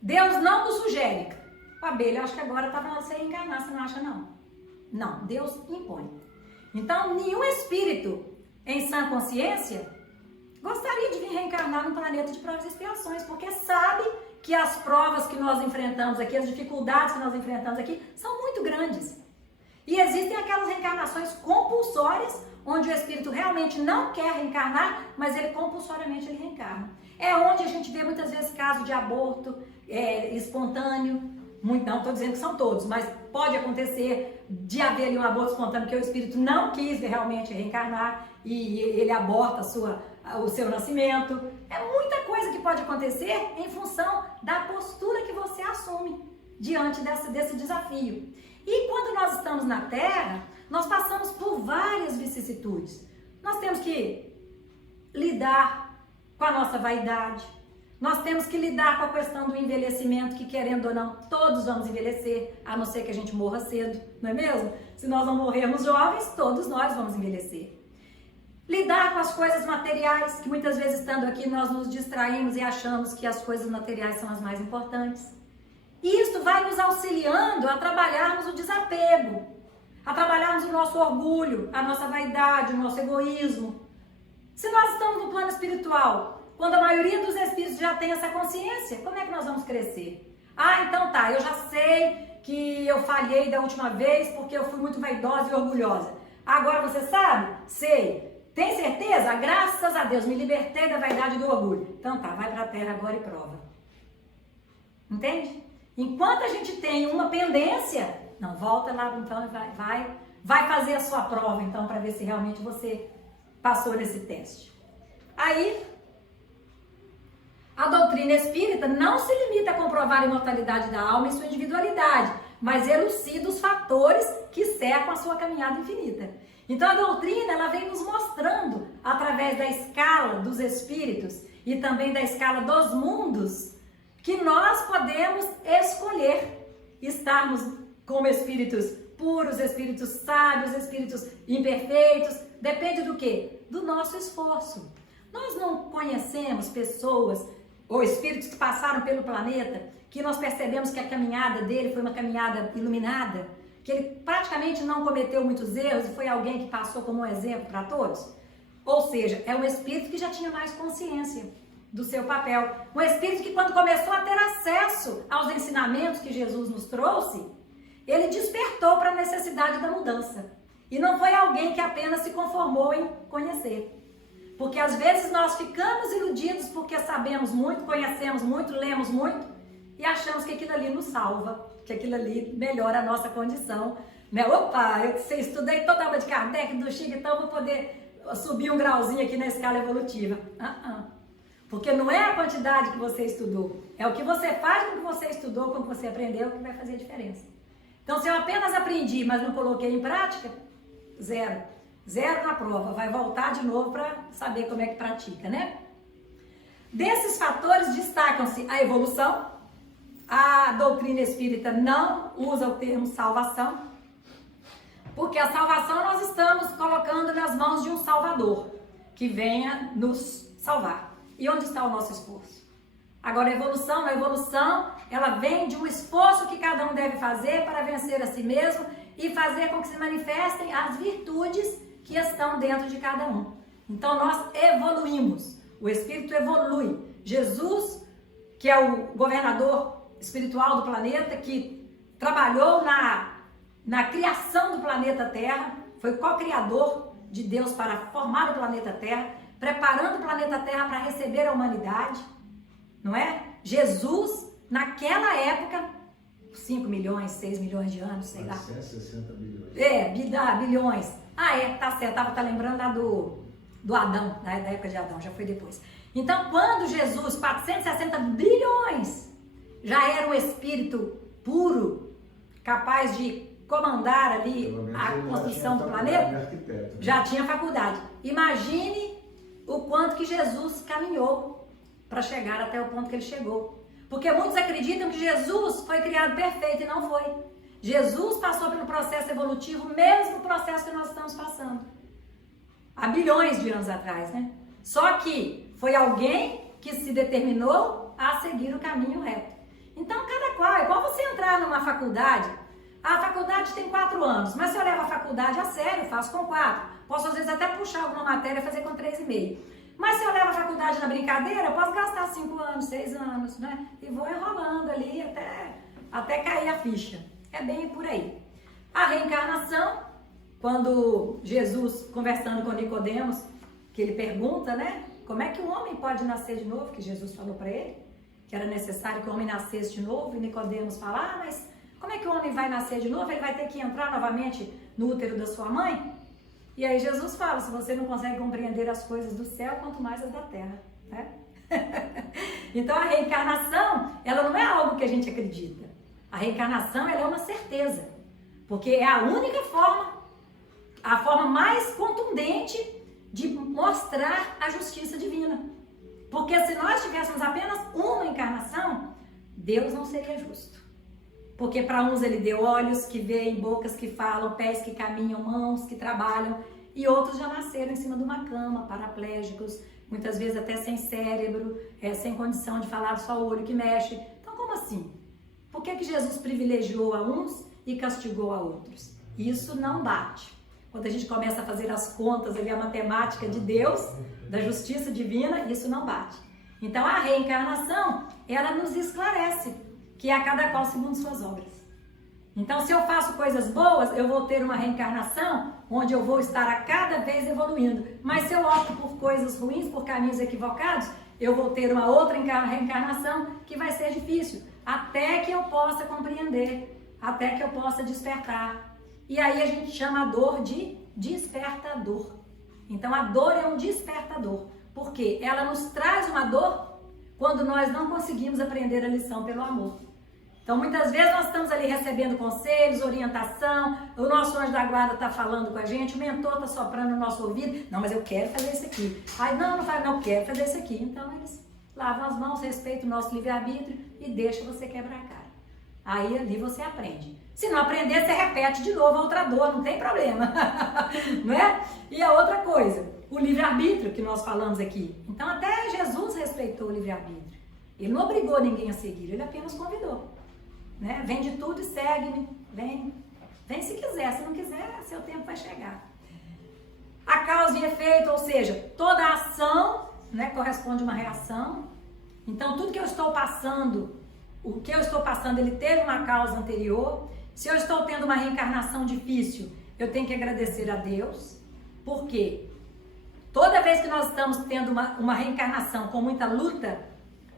Deus não nos sugere. Abelha, acho que agora está falando de você reencarnar, você não acha não? Não, Deus impõe. Então, nenhum espírito em sã consciência gostaria de vir reencarnar no planeta de provas e expiações, porque sabe que as provas que nós enfrentamos aqui, as dificuldades que nós enfrentamos aqui, são muito grandes. E existem aquelas reencarnações compulsórias, onde o espírito realmente não quer reencarnar, mas ele compulsoriamente ele reencarna. É onde a gente vê muitas vezes casos de aborto espontâneo. Não estou dizendo que são todos, mas pode acontecer de haver ali um aborto espontâneo que o espírito não quis realmente reencarnar e ele aborta o seu nascimento. É muita coisa que pode acontecer em função da postura que você assume diante desse desafio. E quando nós estamos na Terra, nós passamos por várias vicissitudes. Nós temos que lidar com a nossa vaidade. Nós temos que lidar com a questão do envelhecimento, que querendo ou não, todos vamos envelhecer, a não ser que a gente morra cedo, não é mesmo? Se nós não morrermos jovens, todos nós vamos envelhecer. Lidar com as coisas materiais, que muitas vezes estando aqui nós nos distraímos e achamos que as coisas materiais são as mais importantes. E isso vai nos auxiliando a trabalharmos o desapego, a trabalharmos o nosso orgulho, a nossa vaidade, o nosso egoísmo. Se nós estamos no plano espiritual, quando a maioria dos espíritos já tem essa consciência, como é que nós vamos crescer? Então tá, eu já sei que eu falhei da última vez porque eu fui muito vaidosa e orgulhosa. Agora você sabe? Sei. Tem certeza? Graças a Deus, me libertei da vaidade e do orgulho. Então tá, vai pra terra agora e prova. Entende? Enquanto a gente tem uma pendência, não, volta lá então e vai fazer a sua prova então para ver se realmente você passou nesse teste. Aí, a doutrina espírita não se limita a comprovar a imortalidade da alma e sua individualidade, mas elucida os fatores que cercam a sua caminhada infinita. Então a doutrina ela vem nos mostrando, através da escala dos espíritos e também da escala dos mundos, que nós podemos escolher estarmos como espíritos puros, espíritos sábios, espíritos imperfeitos. Depende do quê? Do nosso esforço. Nós não conhecemos pessoas ou espíritos que passaram pelo planeta, que nós percebemos que a caminhada dele foi uma caminhada iluminada, que ele praticamente não cometeu muitos erros e foi alguém que passou como um exemplo para todos? Ou seja, é um espírito que já tinha mais consciência do seu papel. Um espírito que, quando começou a ter acesso aos ensinamentos que Jesus nos trouxe, ele despertou para a necessidade da mudança. E não foi alguém que apenas se conformou em conhecer. Porque às vezes nós ficamos iludidos porque sabemos muito, conhecemos muito, lemos muito e achamos que aquilo ali nos salva, que aquilo ali melhora a nossa condição. Né? Opa, eu estudei toda a obra de Kardec, do Chico, então vou poder subir um grauzinho aqui na escala evolutiva. Porque não é a quantidade que você estudou, é o que você faz com o que você estudou, com o que você aprendeu, que vai fazer a diferença. Então, se eu apenas aprendi, mas não coloquei em prática, zero. Zero na prova, vai voltar de novo para saber como é que pratica, né? Desses fatores destacam-se a evolução. A doutrina espírita não usa o termo salvação, porque a salvação nós estamos colocando nas mãos de um Salvador, que venha nos salvar. E onde está o nosso esforço? Agora, a evolução, ela vem de um esforço que cada um deve fazer para vencer a si mesmo e fazer com que se manifestem as virtudes que estão dentro de cada um. Então, nós evoluímos. O Espírito evolui. Jesus, que é o governador espiritual do planeta, que trabalhou na criação do planeta Terra, foi co-criador de Deus para formar o planeta Terra, preparando o planeta Terra para receber a humanidade, não é? Jesus, naquela época, 5 milhões, 6 milhões de anos, sei lá. 60 bilhões. Bilhões. Tá certo, tá lembrando lá do Adão, da época de Adão, já foi depois. Então, quando Jesus, 460 bilhões, já era um espírito puro, capaz de comandar ali a construção do planeta, já tinha faculdade. Imagine o quanto que Jesus caminhou para chegar até o ponto que ele chegou. Porque muitos acreditam que Jesus foi criado perfeito e não foi. Jesus passou pelo processo evolutivo, mesmo processo que nós estamos passando. Há bilhões de anos atrás, né? Só que foi alguém que se determinou a seguir o caminho reto. Então, cada qual, é igual você entrar numa faculdade. A faculdade tem 4 anos, mas se eu levo a faculdade a sério, eu faço com 4. Posso, às vezes, até puxar alguma matéria e fazer com 3,5. Mas se eu levo a faculdade na brincadeira, eu posso gastar 5 anos, 6 anos, né? E vou enrolando ali até cair a ficha. É bem por aí. A reencarnação, quando Jesus, conversando com Nicodemos, que ele pergunta, né? Como é que o homem pode nascer de novo? Que Jesus falou para ele, que era necessário que o homem nascesse de novo. E Nicodemos fala, mas como é que o homem vai nascer de novo? Ele vai ter que entrar novamente no útero da sua mãe? E aí Jesus fala, se você não consegue compreender as coisas do céu, quanto mais as da terra, né? Então a reencarnação, ela não é algo que a gente acredita. A reencarnação, ela é uma certeza, porque é a única forma, a forma mais contundente de mostrar a justiça divina. Porque se nós tivéssemos apenas uma encarnação, Deus não seria justo. Porque para uns ele deu olhos que veem, bocas que falam, pés que caminham, mãos que trabalham, e outros já nasceram em cima de uma cama, paraplégicos, muitas vezes até sem cérebro, sem condição de falar, só o olho que mexe. Então, como assim? Por que Jesus privilegiou a uns e castigou a outros? Isso não bate. Quando a gente começa a fazer as contas ali, a matemática de Deus, da justiça divina, isso não bate. Então, a reencarnação, ela nos esclarece que é a cada qual segundo suas obras. Então, se eu faço coisas boas, eu vou ter uma reencarnação onde eu vou estar a cada vez evoluindo. Mas se eu opto por coisas ruins, por caminhos equivocados, eu vou ter uma outra reencarnação que vai ser difícil, até que eu possa compreender, até que eu possa despertar. E aí a gente chama a dor de despertador. Então, a dor é um despertador. Por quê? Ela nos traz uma dor quando nós não conseguimos aprender a lição pelo amor. Então, muitas vezes nós estamos ali recebendo conselhos, orientação, o nosso anjo da guarda está falando com a gente, o mentor está soprando no nosso ouvido. Não, mas eu quero fazer isso aqui. Ai, não faz, não, eu quero fazer isso aqui. Então, eles lavam as mãos, respeitam o nosso livre-arbítrio e deixam você quebrar a cara. Aí, ali você aprende. Se não aprender, você repete de novo a outra dor, não tem problema. Não é? E a outra coisa, o livre-arbítrio que nós falamos aqui. Então, até Jesus respeitou o livre-arbítrio. Ele não obrigou ninguém a seguir, ele apenas convidou. Né? Vem de tudo e segue-me. Vem se quiser, se não quiser, seu tempo vai chegar. A causa e efeito, ou seja, toda ação, né, corresponde a uma reação. Então, tudo que eu estou passando, o que eu estou passando, ele teve uma causa anterior. Se eu estou tendo uma reencarnação difícil, eu tenho que agradecer a Deus. Por quê? Toda vez que nós estamos tendo uma reencarnação com muita luta,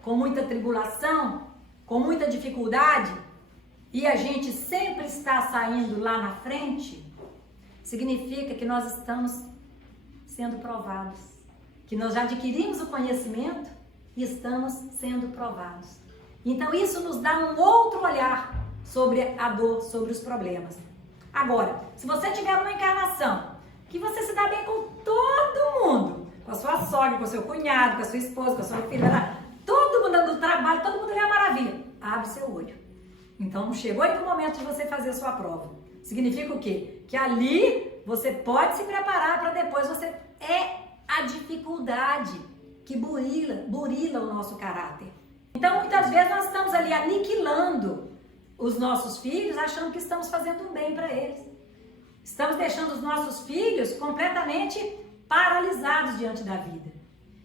com muita tribulação, com muita dificuldade, e a gente sempre está saindo lá na frente, significa que nós estamos sendo provados, que nós já adquirimos o conhecimento e estamos sendo provados. Então isso nos dá um outro olhar sobre a dor, sobre os problemas. Agora, se você tiver uma encarnação que você se dá bem com todo mundo, com a sua sogra, com o seu cunhado, com a sua esposa, com a sua filha, todo mundo dando trabalho, todo mundo é uma maravilha, abre seu olho. Então, chegou aí o momento de você fazer a sua prova. Significa o quê? Que ali você pode se preparar para depois você... É a dificuldade que burila o nosso caráter. Então, muitas vezes nós estamos ali aniquilando os nossos filhos, achando que estamos fazendo um bem para eles. Estamos deixando os nossos filhos completamente paralisados diante da vida.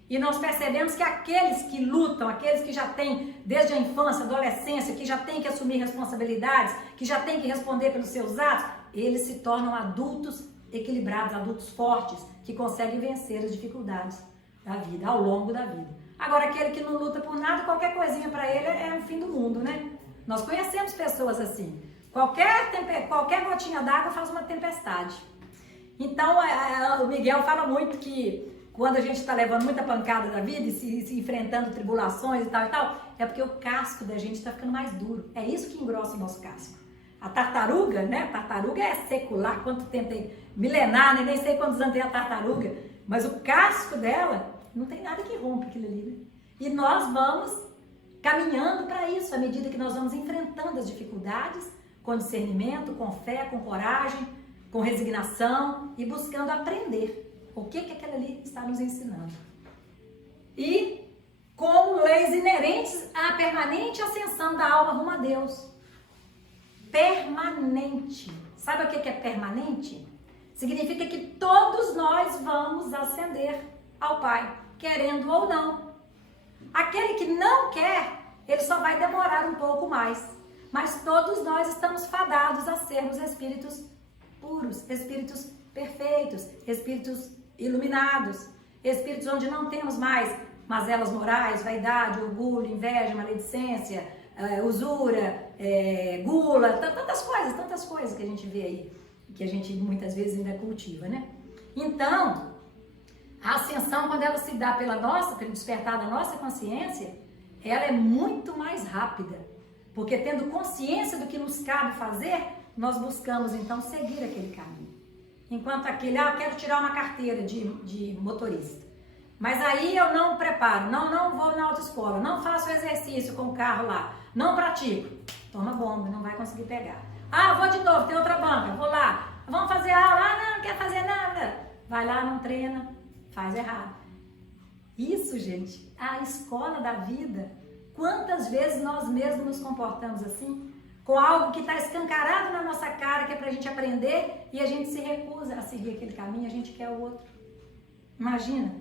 E nós percebemos que aqueles que lutam, aqueles que já têm desde a infância, adolescência, que já têm que assumir responsabilidades, que já têm que responder pelos seus atos, eles se tornam adultos equilibrados, adultos fortes, que conseguem vencer as dificuldades da vida, ao longo da vida. Agora, aquele que não luta por nada, qualquer coisinha para ele é o fim do mundo, né? Nós conhecemos pessoas assim. Qualquer gotinha d'água faz uma tempestade. Então, o Miguel fala muito que quando a gente está levando muita pancada da vida e se enfrentando tribulações e tal, é porque o casco da gente está ficando mais duro. É isso que engrossa o nosso casco. A tartaruga, né? A tartaruga é secular, quanto tempo tem? Milenar, né? Nem sei quantos anos tem a tartaruga. Mas o casco dela, não tem nada que rompe aquilo ali, né? E nós vamos caminhando para isso, à medida que nós vamos enfrentando as dificuldades, com discernimento, com fé, com coragem, com resignação e buscando aprender o que aquilo ali está nos ensinando. E como leis inerentes à permanente ascensão da alma rumo a Deus. Permanente. Sabe o que é permanente? Significa que todos nós vamos ascender ao Pai, querendo ou não. Aquele que não quer, ele só vai demorar um pouco mais. Mas todos nós estamos fadados a sermos espíritos puros, espíritos perfeitos, espíritos iluminados, espíritos onde não temos mais mazelas morais, vaidade, orgulho, inveja, maledicência, usura, gula, tantas coisas que a gente vê aí, que a gente muitas vezes ainda cultiva, né? Então, a ascensão, quando ela se dá pelo despertar da nossa consciência, ela é muito mais rápida, porque tendo consciência do que nos cabe fazer, nós buscamos então seguir aquele caminho. Enquanto aquele, eu quero tirar uma carteira de motorista, mas aí eu não preparo, não vou na autoescola, não faço exercício com o carro lá, não pratico, toma bomba, não vai conseguir pegar. Vou de novo, tem outra banca, vou lá, vamos fazer aula, não quer fazer nada, vai lá, não treina, faz errado. Isso, gente, a escola da vida, quantas vezes nós mesmos nos comportamos assim, com algo que está escancarado na nossa cara, que é para a gente aprender, e a gente se recusa a seguir aquele caminho, a gente quer o outro. Imagina.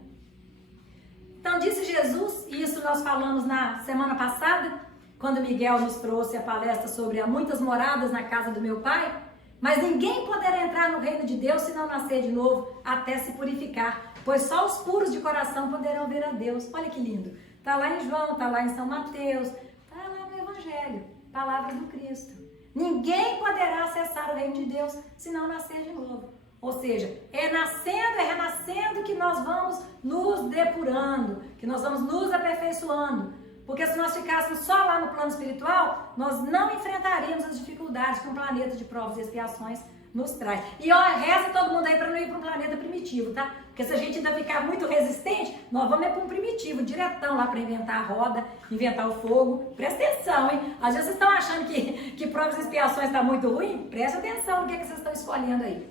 Então disse Jesus, e isso nós falamos na semana passada, quando Miguel nos trouxe a palestra sobre há muitas moradas na casa do meu pai, mas ninguém poderá entrar no reino de Deus se não nascer de novo, até se purificar, pois só os puros de coração poderão ver a Deus. Olha que lindo. Está lá em João, está lá em São Mateus, está lá no Evangelho, palavras do Cristo. Ninguém poderá acessar o reino de Deus se não nascer de novo. Ou seja, é nascendo, é renascendo que nós vamos nos depurando, que nós vamos nos aperfeiçoando. Porque se nós ficássemos só lá no plano espiritual, nós não enfrentaríamos as dificuldades que um planeta de provas e expiações nos traz. E ó, reza todo mundo aí para não ir para um planeta primitivo, tá? Porque se a gente ainda ficar muito resistente, nós vamos para um primitivo, diretão lá para inventar a roda, inventar o fogo. Presta atenção, hein? Às vezes vocês estão achando que provas e expiações está muito ruim. Presta atenção no que vocês estão escolhendo aí.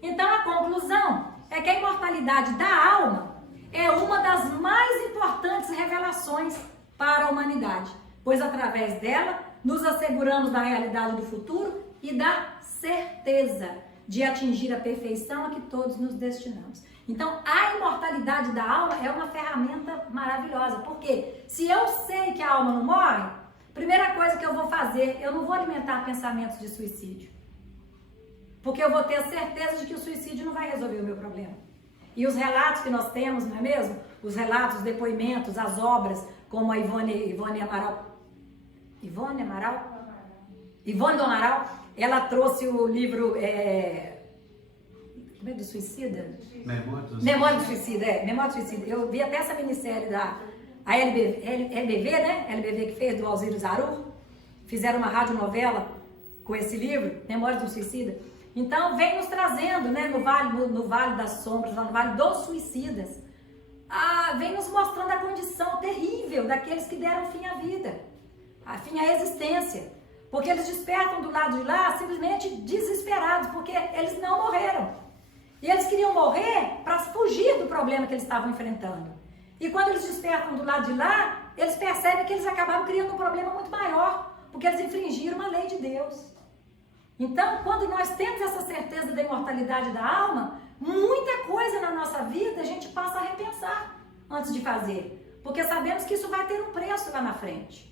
Então a conclusão é que a imortalidade da alma é uma das mais importantes revelações para a humanidade, pois através dela nos asseguramos da realidade do futuro e da certeza de atingir a perfeição a que todos nos destinamos. Então, a imortalidade da alma é uma ferramenta maravilhosa, porque se eu sei que a alma não morre, primeira coisa que eu vou fazer, eu não vou alimentar pensamentos de suicídio, porque eu vou ter a certeza de que o suicídio não vai resolver o meu problema. E os relatos que nós temos, não é mesmo? Os relatos, os depoimentos, as obras, como a Ivone do Amaral, ela trouxe o livro como é do suicida? Memória do Suicida, Memória do Suicida. Eu vi até essa minissérie da LBV, né? LBV que fez, do Alziro Zarur. Fizeram uma radionovela com esse livro, Memória do Suicida. Então, vem nos trazendo, né, no Vale das Sombras, lá no Vale dos Suicidas, vem nos mostrando a condição terrível daqueles que deram fim à vida, fim à existência. Porque eles despertam do lado de lá simplesmente desesperados, porque eles não morreram. E eles queriam morrer para fugir do problema que eles estavam enfrentando. E quando eles despertam do lado de lá, eles percebem que eles acabaram criando um problema muito maior, porque eles infringiram a lei de Deus. Então, quando nós temos essa certeza da imortalidade da alma, muita coisa na nossa vida a gente passa a repensar antes de fazer. Porque sabemos que isso vai ter um preço lá na frente.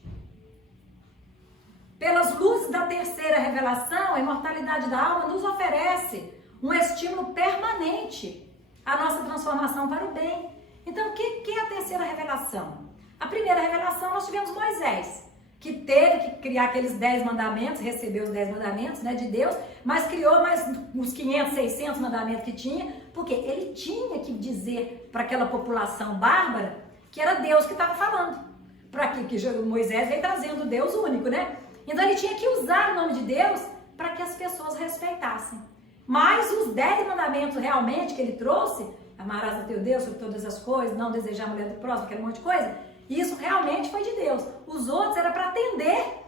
Pelas luzes da terceira revelação, a imortalidade da alma nos oferece um estímulo permanente à nossa transformação para o bem. Então, o que é a terceira revelação? A primeira revelação nós tivemos Moisés, que teve que criar aqueles 10 mandamentos, recebeu os 10 mandamentos, né, de Deus, mas criou mais uns 500, 600 mandamentos que tinha, porque ele tinha que dizer para aquela população bárbara que era Deus que estava falando. Para que Moisés veio trazendo Deus único, né? Então ele tinha que usar o nome de Deus para que as pessoas respeitassem. Mas os 10 mandamentos realmente que ele trouxe, amarás a teu Deus sobre todas as coisas, não desejar a mulher do próximo, aquele monte de coisa, isso realmente foi de Deus. Os outros era para atender,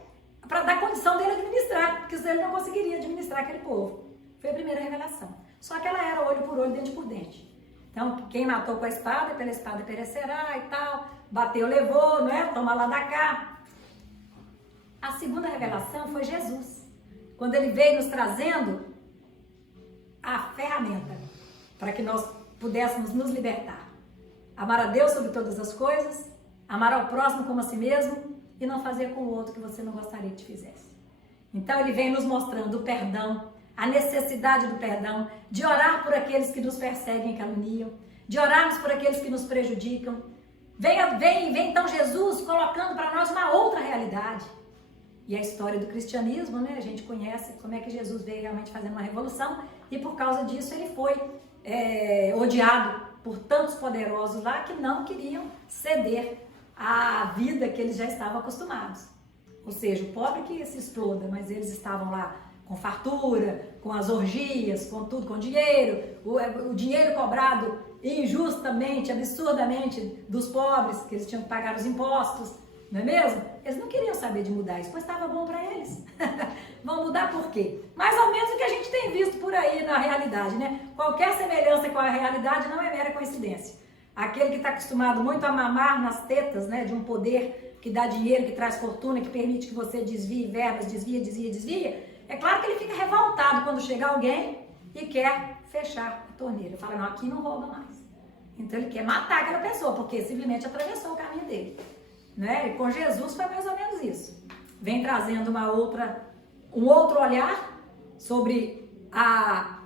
para dar condição dele administrar, porque senão ele não conseguiria administrar aquele povo. Foi a primeira revelação. Só que ela era olho por olho, dente por dente. Então, quem matou com a espada, pela espada perecerá e tal, bateu, levou, não é? Toma lá da cá. A segunda revelação foi Jesus, quando ele veio nos trazendo a ferramenta para que nós pudéssemos nos libertar. Amar a Deus sobre todas as coisas, amar ao próximo como a si mesmo e não fazer com o outro que você não gostaria que te fizesse. Então ele vem nos mostrando o perdão, a necessidade do perdão, de orar por aqueles que nos perseguem e caluniam, de orarmos por aqueles que nos prejudicam. Vem então Jesus colocando para nós uma outra realidade. E a história do cristianismo, né? A gente conhece como é que Jesus veio realmente fazendo uma revolução e por causa disso ele foi odiado por tantos poderosos lá que não queriam ceder à vida que eles já estavam acostumados. Ou seja, o pobre que se exploda, mas eles estavam lá com fartura, com as orgias, com tudo, com dinheiro, o dinheiro cobrado injustamente, absurdamente dos pobres, que eles tinham que pagar os impostos. Não é mesmo? Eles não queriam saber de mudar isso, pois estava bom para eles. Vão mudar por quê? Mais ou menos o que a gente tem visto por aí na realidade, né? Qualquer semelhança com a realidade não é mera coincidência. Aquele que está acostumado muito a mamar nas tetas, né, de um poder que dá dinheiro, que traz fortuna, que permite que você desvie verbas, desvia, é claro que ele fica revoltado quando chega alguém e quer fechar a torneira. Fala, não, aqui não rouba mais. Então ele quer matar aquela pessoa, porque simplesmente atravessou o caminho dele. Né? E com Jesus foi mais ou menos isso. Vem trazendo um outro olhar sobre a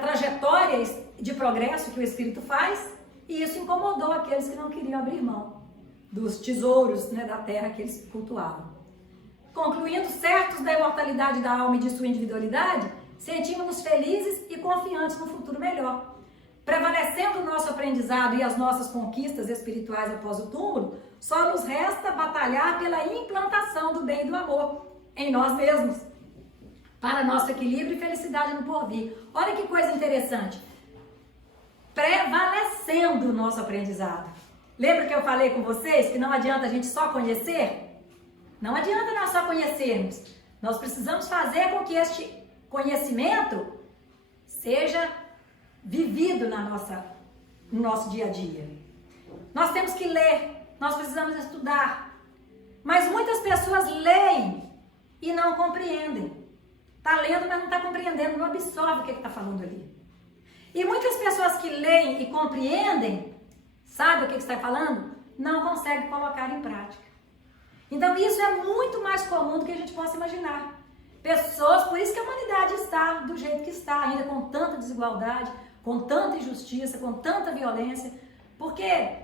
trajetória de progresso que o Espírito faz, e isso incomodou aqueles que não queriam abrir mão dos tesouros, né, da terra que eles cultuavam. Concluindo, certos da imortalidade da alma e de sua individualidade, sentimos-nos felizes e confiantes no futuro melhor. prevalecendo o nosso aprendizado e as nossas conquistas espirituais após o túmulo, só nos resta batalhar pela implantação do bem e do amor em nós mesmos, para nosso equilíbrio e felicidade no porvir. Olha que coisa interessante. Prevalecendo o nosso aprendizado. Lembra que eu falei com vocês que não adianta a gente só conhecer? Não adianta nós só conhecermos. Nós precisamos fazer com que este conhecimento seja vivido no nosso dia a dia. Nós temos que ler, nós precisamos estudar. Mas muitas pessoas leem e não compreendem. Está lendo, mas não está compreendendo, não absorve o que está falando ali. E muitas pessoas que leem e compreendem, sabe o que está falando? Não conseguem colocar em prática. Então isso é muito mais comum do que a gente possa imaginar. Pessoas, por isso que a humanidade está do jeito que está, ainda com tanta desigualdade, com tanta injustiça, com tanta violência, porque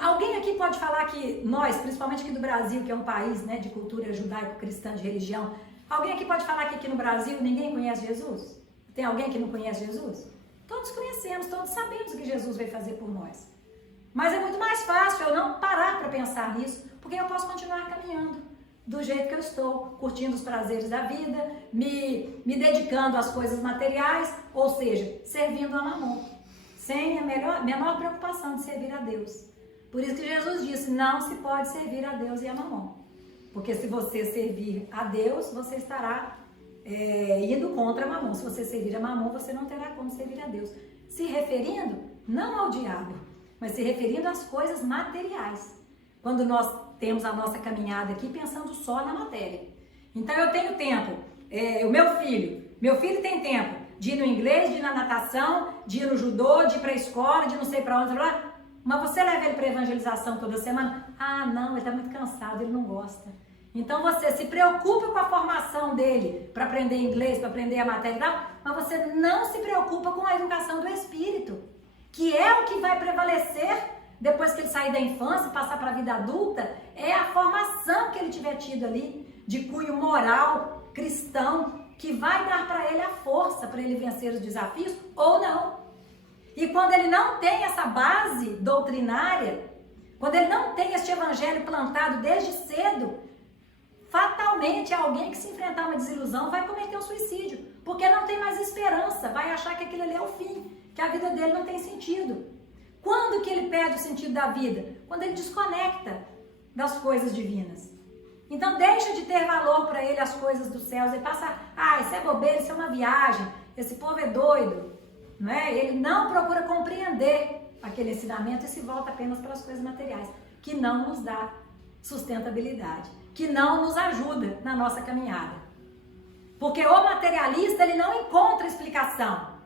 alguém aqui pode falar que nós, principalmente aqui do Brasil, que é um país, né, de cultura judaico-cristã, de religião, alguém aqui pode falar que aqui no Brasil ninguém conhece Jesus? Tem alguém que não conhece Jesus? Todos conhecemos, todos sabemos o que Jesus veio fazer por nós. Mas é muito mais fácil eu não parar para pensar nisso, porque eu posso continuar caminhando do jeito que eu estou, curtindo os prazeres da vida, me dedicando às coisas materiais, ou seja, servindo a Mamon, sem a menor preocupação de servir a Deus. Por isso que Jesus disse, não se pode servir a Deus e a Mamon. Porque se você servir a Deus, você estará indo contra a Mamon. Se você servir a Mamon, você não terá como servir a Deus. Se referindo não ao diabo, mas se referindo às coisas materiais. Quando nós temos a nossa caminhada aqui pensando só na matéria. Então eu tenho tempo, o meu filho tem tempo de ir no inglês, de ir na natação, de ir no judô, de ir para a escola, de não sei para onde, mas você leva ele para evangelização toda semana? Ah, não, ele está muito cansado, ele não gosta. Então você se preocupa com a formação dele para aprender inglês, para aprender a matéria e tal, mas você não se preocupa com a educação do espírito, que é o que vai prevalecer depois que ele sair da infância, passar para a vida adulta, é a formação que ele tiver tido ali, de cunho moral, cristão, que vai dar para ele a força para ele vencer os desafios ou não. E quando ele não tem essa base doutrinária, quando ele não tem este evangelho plantado desde cedo, fatalmente alguém que se enfrentar uma desilusão vai cometer um suicídio, porque não tem mais esperança, vai achar que aquilo ali é o fim, que a vida dele não tem sentido. Quando que ele perde o sentido da vida? Quando ele desconecta das coisas divinas. Então deixa de ter valor para ele as coisas dos céus. Ele passa, isso é bobeira, isso é uma viagem, esse povo é doido. Não é? Ele não procura compreender aquele ensinamento e se volta apenas para as coisas materiais, que não nos dá sustentabilidade, que não nos ajuda na nossa caminhada. Porque o materialista, ele não encontra explicação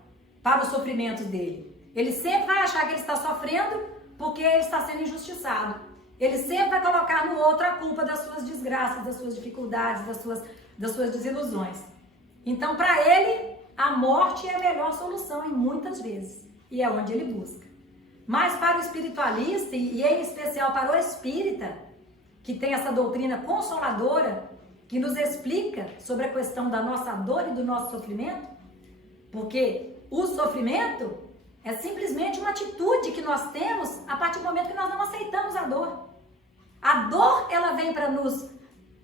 para os sofrimentos dele. Ele sempre vai achar que ele está sofrendo porque ele está sendo injustiçado. Ele sempre vai colocar no outro a culpa das suas desgraças, das suas dificuldades, das suas desilusões. Então, para ele, a morte é a melhor solução em muitas vezes. E é onde ele busca. Mas para o espiritualista, e em especial para o espírita, que tem essa doutrina consoladora, que nos explica sobre a questão da nossa dor e do nosso sofrimento, porque o sofrimento é simplesmente uma atitude que nós temos a partir do momento que nós não aceitamos a dor. A dor, ela vem para nos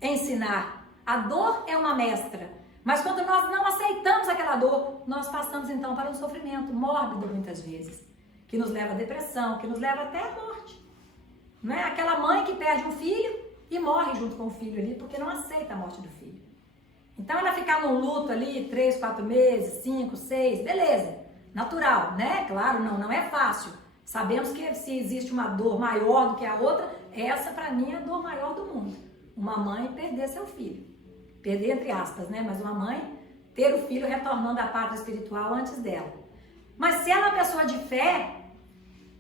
ensinar. A dor é uma mestra. Mas quando nós não aceitamos aquela dor, nós passamos então para um sofrimento mórbido muitas vezes, que nos leva à depressão, que nos leva até à morte. Não é? Aquela mãe que perde um filho e morre junto com o filho ali, porque não aceita a morte do filho. Então ela ficar num luto ali 3, 4 meses, 5, 6, beleza. Natural, né? Claro, não é fácil. Sabemos que se existe uma dor maior do que a outra, essa para mim é a dor maior do mundo. Uma mãe perder seu filho. Perder entre aspas, né? Mas uma mãe ter o filho retornando à pátria espiritual antes dela. Mas se ela é uma pessoa de fé,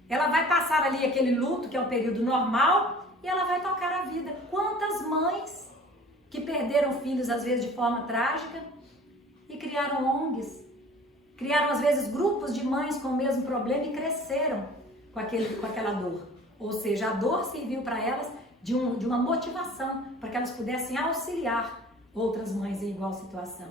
ela vai passar ali aquele luto, que é um período normal, e ela vai tocar a vida. Quantas mães que perderam filhos, às vezes de forma trágica, e criaram ONGs, criaram às vezes grupos de mães com o mesmo problema e cresceram com aquela dor. Ou seja, a dor serviu para elas de uma motivação, para que elas pudessem auxiliar outras mães em igual situação.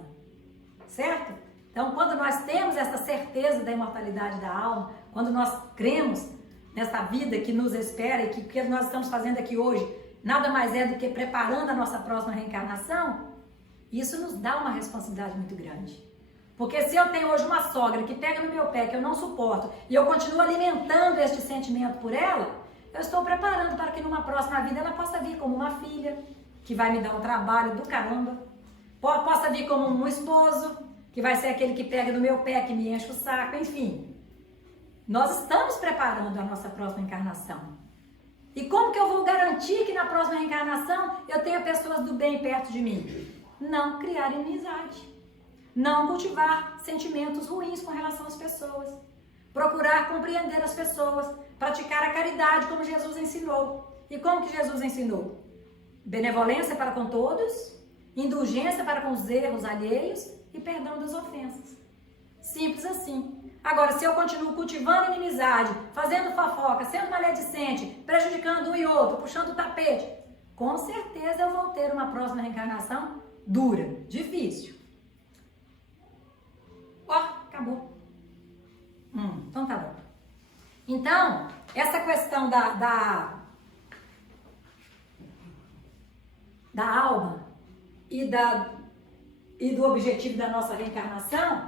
Certo? Então, quando nós temos essa certeza da imortalidade da alma, quando nós cremos nessa vida que nos espera e que o que nós estamos fazendo aqui hoje nada mais é do que preparando a nossa próxima reencarnação, isso nos dá uma responsabilidade muito grande. Porque se eu tenho hoje uma sogra que pega no meu pé, que eu não suporto, e eu continuo alimentando este sentimento por ela, eu estou preparando para que numa próxima vida ela possa vir como uma filha, que vai me dar um trabalho do caramba, possa vir como um esposo, que vai ser aquele que pega no meu pé, que me enche o saco, enfim. Nós estamos preparando a nossa próxima encarnação. E como que eu vou garantir que na próxima reencarnação eu tenha pessoas do bem perto de mim? Não criar inimizade. Não cultivar sentimentos ruins com relação às pessoas. Procurar compreender as pessoas. Praticar a caridade como Jesus ensinou. E como que Jesus ensinou? Benevolência para com todos, indulgência para com os erros alheios e perdão das ofensas. Simples assim. Agora, se eu continuo cultivando inimizade, fazendo fofoca, sendo maledicente, prejudicando um e outro, puxando o tapete, com certeza eu vou ter uma próxima reencarnação dura, difícil. Ó, acabou. Então tá bom. Então, essa questão da alma e do objetivo da nossa reencarnação,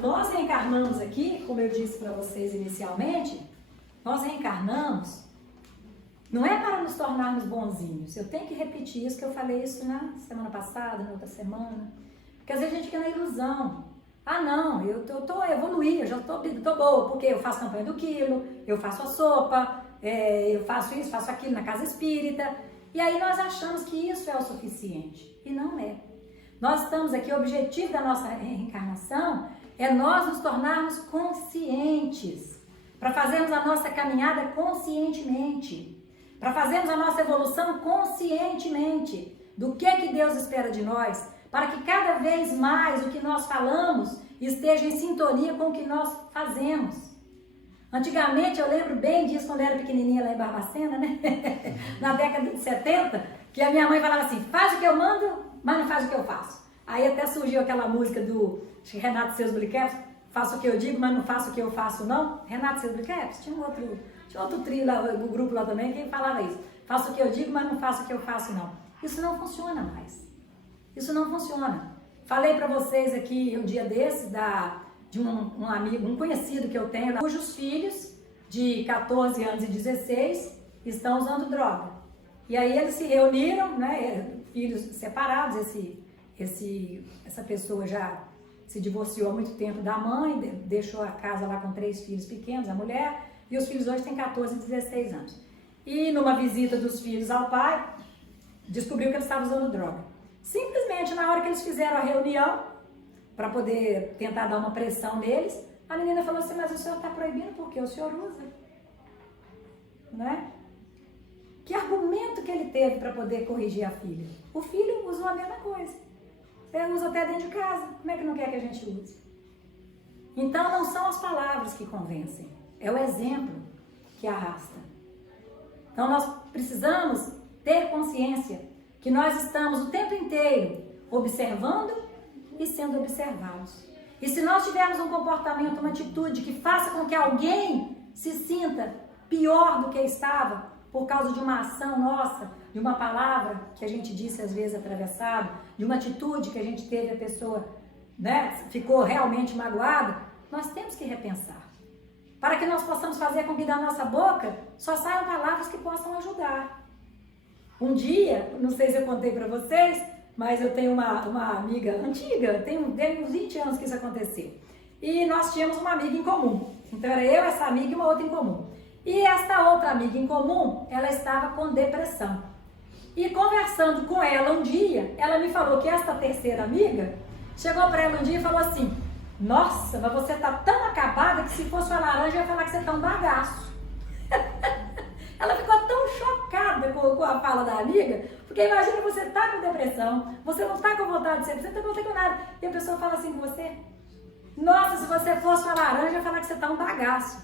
nós reencarnamos aqui, como eu disse para vocês inicialmente, nós reencarnamos não é para nos tornarmos bonzinhos. Eu tenho que repetir isso, que eu falei isso na semana passada, na outra semana, porque às vezes a gente fica na ilusão. Ah não, eu evoluí, eu já tô boa, porque eu faço campanha do quilo, eu faço a sopa, eu faço isso, faço aquilo na casa espírita, e aí nós achamos que isso é o suficiente, e não é. Nós estamos aqui, o objetivo da nossa reencarnação é nós nos tornarmos conscientes, para fazermos a nossa caminhada conscientemente, para fazermos a nossa evolução conscientemente do que Deus espera de nós, para que cada vez mais o que nós falamos esteja em sintonia com o que nós fazemos. Antigamente, eu lembro bem disso quando eu era pequenininha lá em Barbacena, né? Na década de 70, que a minha mãe falava assim, faz o que eu mando, mas não faz o que eu faço. Aí até surgiu aquela música do Renato e seus Bliqueps, faço o que eu digo, mas não faço o que eu faço não. Renato e seus Bliqueps, tinha outro trio lá, no grupo lá também, que falava isso. Faço o que eu digo, mas não faço o que eu faço não. Isso não funciona mais. Isso não funciona. Falei para vocês aqui um dia desses de um amigo, um conhecido que eu tenho, cujos filhos de 14 anos e 16 estão usando droga. E aí eles se reuniram, né, filhos separados, essa pessoa já se divorciou há muito tempo da mãe, deixou a casa lá com 3 filhos pequenos, a mulher, e os filhos hoje têm 14 e 16 anos. E numa visita dos filhos ao pai, descobriu que eles estavam usando droga. Simplesmente na hora que eles fizeram a reunião, para poder tentar dar uma pressão neles, a menina falou assim, mas o senhor está proibindo porque o senhor usa, né? Que argumento que ele teve para poder corrigir a filha? O filho usou a mesma coisa. Ele usa até dentro de casa, como é que não quer que a gente use? Então não são as palavras que convencem, é o exemplo que arrasta. Então nós precisamos ter consciência que nós estamos o tempo inteiro observando e sendo observados. E se nós tivermos um comportamento, uma atitude que faça com que alguém se sinta pior do que estava por causa de uma ação nossa, de uma palavra que a gente disse às vezes atravessado, de uma atitude que a gente teve, a pessoa, né, ficou realmente magoada, nós temos que repensar. Para que nós possamos fazer com que da nossa boca só saiam palavras que possam ajudar. Um dia, não sei se eu contei para vocês, mas eu tenho uma amiga antiga, tem uns 20 anos que isso aconteceu. E nós tínhamos uma amiga em comum. Então era eu, essa amiga e uma outra em comum. E esta outra amiga em comum, ela estava com depressão. E conversando com ela um dia, ela me falou que esta terceira amiga chegou para ela um dia e falou assim, nossa, mas você tá tão acabada que se fosse uma laranja eu ia falar que você tá um bagaço. Ela ficou tão chocada com a fala da amiga, porque imagina você tá com depressão, você não tá com vontade de ser, você não tá com nada, e a pessoa fala assim com você, nossa, se você fosse uma laranja, eu ia falar que você tá um bagaço.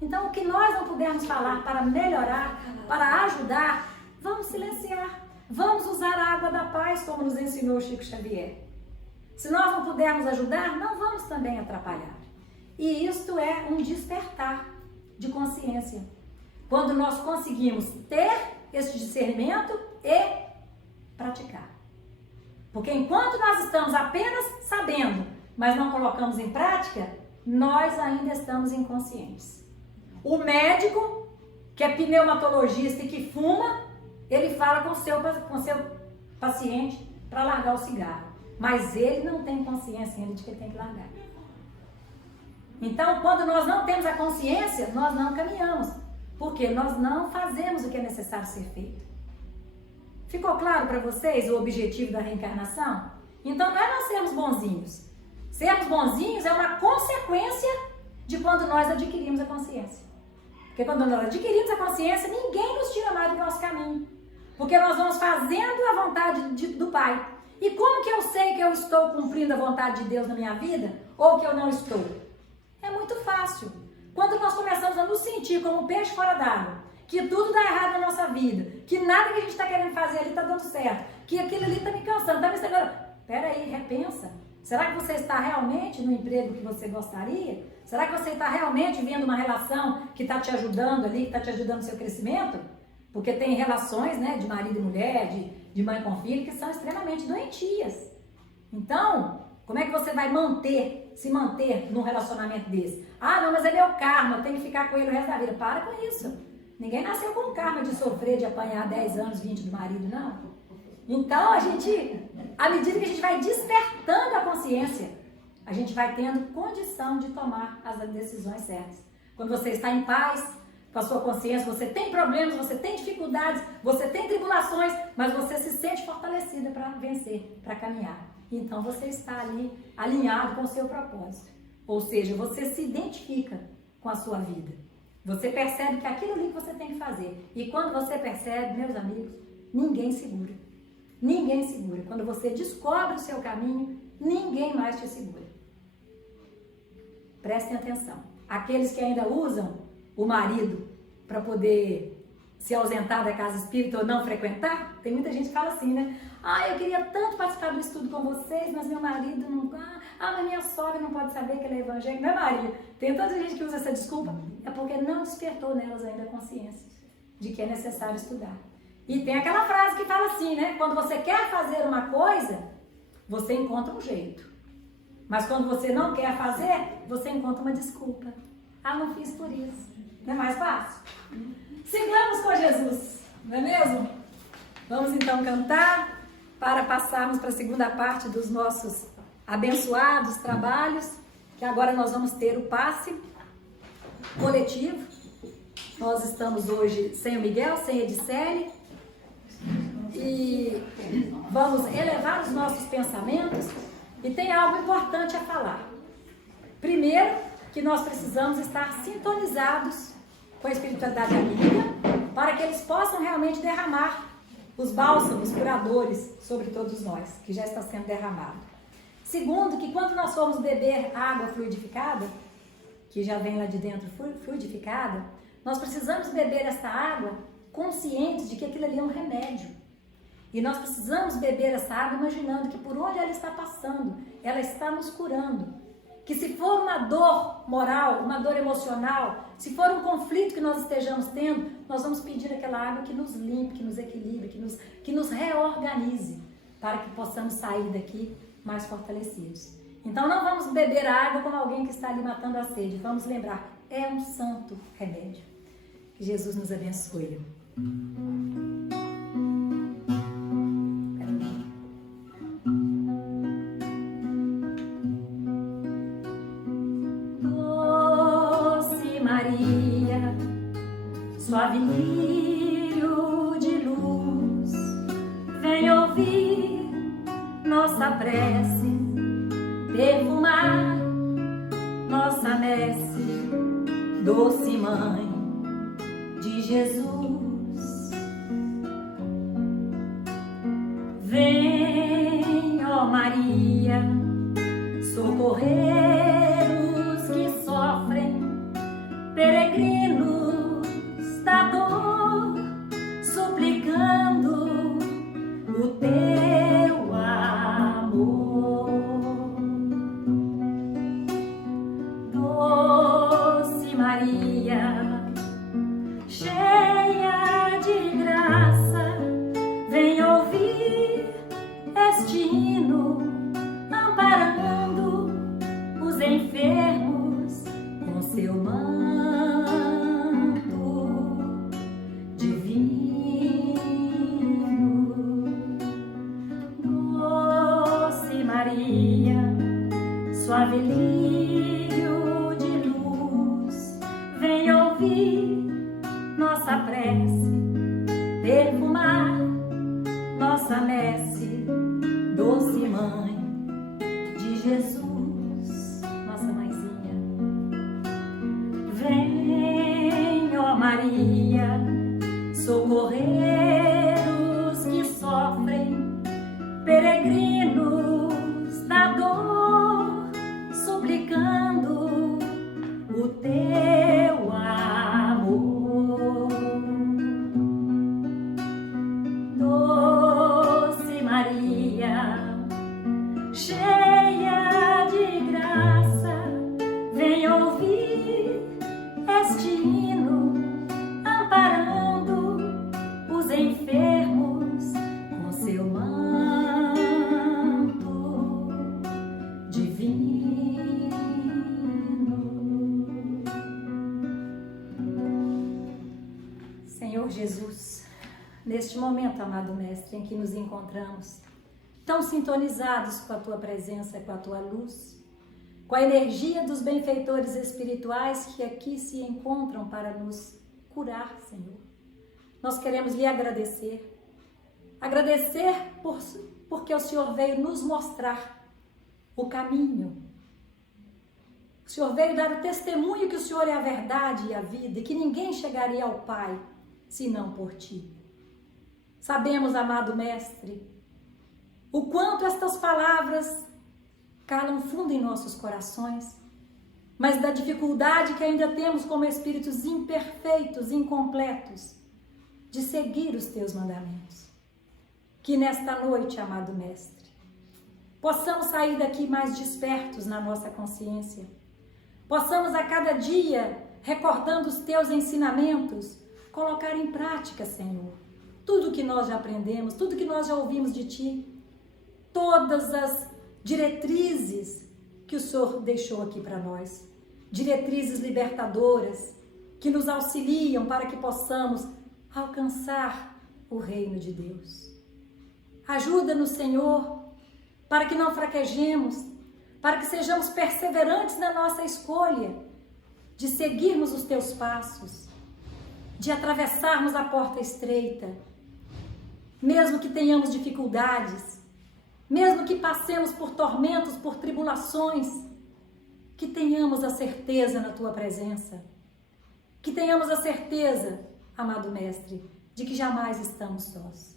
Então, o que nós não pudermos falar para melhorar, para ajudar, vamos silenciar. Vamos usar a água da paz, como nos ensinou Chico Xavier. Se nós não pudermos ajudar, não vamos também atrapalhar. E isto é um despertar de consciência. Quando nós conseguimos ter esse discernimento e praticar. Porque enquanto nós estamos apenas sabendo, mas não colocamos em prática, nós ainda estamos inconscientes. O médico, que é pneumatologista e que fuma, ele fala com o seu paciente para largar o cigarro. Mas ele não tem consciência ainda de que ele tem que largar. Então, quando nós não temos a consciência, nós não caminhamos. Porque nós não fazemos o que é necessário ser feito. Ficou claro para vocês o objetivo da reencarnação? Então, não é nós sermos bonzinhos. Sermos bonzinhos é uma consequência de quando nós adquirimos a consciência. Porque quando nós adquirimos a consciência, ninguém nos tira mais do nosso caminho. Porque nós vamos fazendo a vontade do Pai. E como que eu sei que eu estou cumprindo a vontade de Deus na minha vida? Ou que eu não estou? É muito fácil. Quando nós começamos a nos sentir como peixe fora d'água, que tudo dá errado na nossa vida, que nada que a gente está querendo fazer ali está dando certo, que aquilo ali está me cansando, está me estragando. Peraí, repensa. Será que você está realmente no emprego que você gostaria? Será que você está realmente vendo uma relação que está te ajudando ali, que está te ajudando no seu crescimento? Porque tem relações, né, de marido e mulher, de mãe com filho, que são extremamente doentias. Então, como é que você vai se manter num relacionamento desse? Ah, não, mas é meu karma, eu tenho que ficar com ele o resto da vida. Para com isso. Ninguém nasceu com o karma de sofrer, de apanhar 10 anos, 20 do marido, não. Então, à medida que a gente vai despertando a consciência, a gente vai tendo condição de tomar as decisões certas. Quando você está em paz com a sua consciência, você tem problemas, você tem dificuldades, você tem tribulações, mas você se sente fortalecida para vencer, para caminhar. Então, você está ali alinhado com o seu propósito. Ou seja, você se identifica com a sua vida. Você percebe que aquilo ali que você tem que fazer. E quando você percebe, meus amigos, ninguém segura. Ninguém segura. Quando você descobre o seu caminho, ninguém mais te segura. Prestem atenção. Aqueles que ainda usam o marido para poder se ausentar da casa espírita ou não frequentar, tem muita gente que fala assim, né? Ah, eu queria tanto participar do estudo com vocês, mas meu marido não... mas minha sogra não pode saber que ele é evangélico. Meu marido, tem tanta gente que usa essa desculpa, é porque não despertou nelas ainda a consciência de que é necessário estudar. E tem aquela frase que fala assim, né? Quando você quer fazer uma coisa, você encontra um jeito. Mas quando você não quer fazer, você encontra uma desculpa. Ah, não fiz por isso. Não é mais fácil? Sigamos com Jesus, não é mesmo? Vamos então cantar para passarmos para a segunda parte dos nossos abençoados trabalhos, que agora nós vamos ter o passe coletivo. Nós estamos hoje sem o Miguel, sem a Edicele, e vamos elevar os nossos pensamentos, e tem algo importante a falar. Primeiro, que nós precisamos estar sintonizados com a espiritualidade amiga, para que eles possam realmente derramar os bálsamos curadores sobre todos nós, que já está sendo derramado. Segundo, que quando nós formos beber água fluidificada, que já vem lá de dentro fluidificada, nós precisamos beber essa água conscientes de que aquilo ali é um remédio. E nós precisamos beber essa água imaginando que por onde ela está passando, ela está nos curando. Que se for uma dor moral, uma dor emocional, se for um conflito que nós estejamos tendo, nós vamos pedir aquela água que nos limpe, que nos equilibre, que nos reorganize, para que possamos sair daqui mais fortalecidos. Então não vamos beber a água como alguém que está ali matando a sede. Vamos lembrar, é um santo remédio. Que Jesus nos abençoe. Suave lírio de luz, vem ouvir nossa prece, perfumar nossa messe, doce mãe de Jesus. Vem, ó Maria, socorrer os que sofrem, peregrinos da dor, suplicando o teu amor. Doce Maria, cheia de graça, vem ouvir este hino, amparando os enfermos com seu manto divino. Doce Maria, suave lírio de luz, vem ouvir nossa prece, perfumar nossa messe, doce Mãe de Jesus, nossa mãezinha. Vem, ó Maria, socorrer os que sofrem, peregrinos da dor, suplicando o teu amor. Doce Maria, cheia de graça, vem ouvir este hino, amparando os enfermos com seu manto divino. Senhor Jesus, neste momento, amado Mestre, em que nos encontramos, tão sintonizados com a Tua presença, com a Tua luz, com a energia dos benfeitores espirituais que aqui se encontram para nos curar, Senhor. Nós queremos lhe agradecer porque o Senhor veio nos mostrar o caminho. O Senhor veio dar o testemunho que o Senhor é a verdade e a vida e que ninguém chegaria ao Pai senão por Ti. Sabemos, amado Mestre, o quanto estas palavras calam fundo em nossos corações, mas da dificuldade que ainda temos como espíritos imperfeitos, incompletos, de seguir os Teus mandamentos. Que nesta noite, amado Mestre, possamos sair daqui mais despertos na nossa consciência, possamos a cada dia, recordando os Teus ensinamentos, colocar em prática, Senhor, tudo que nós já aprendemos, tudo que nós já ouvimos de Ti, todas as diretrizes que o Senhor deixou aqui para nós, diretrizes libertadoras que nos auxiliam para que possamos alcançar o reino de Deus. Ajuda-nos, Senhor, para que não fraquejemos, para que sejamos perseverantes na nossa escolha de seguirmos os Teus passos, de atravessarmos a porta estreita, mesmo que tenhamos dificuldades, mesmo que passemos por tormentos, por tribulações, que tenhamos a certeza na Tua presença, que tenhamos a certeza, amado Mestre, de que jamais estamos sós.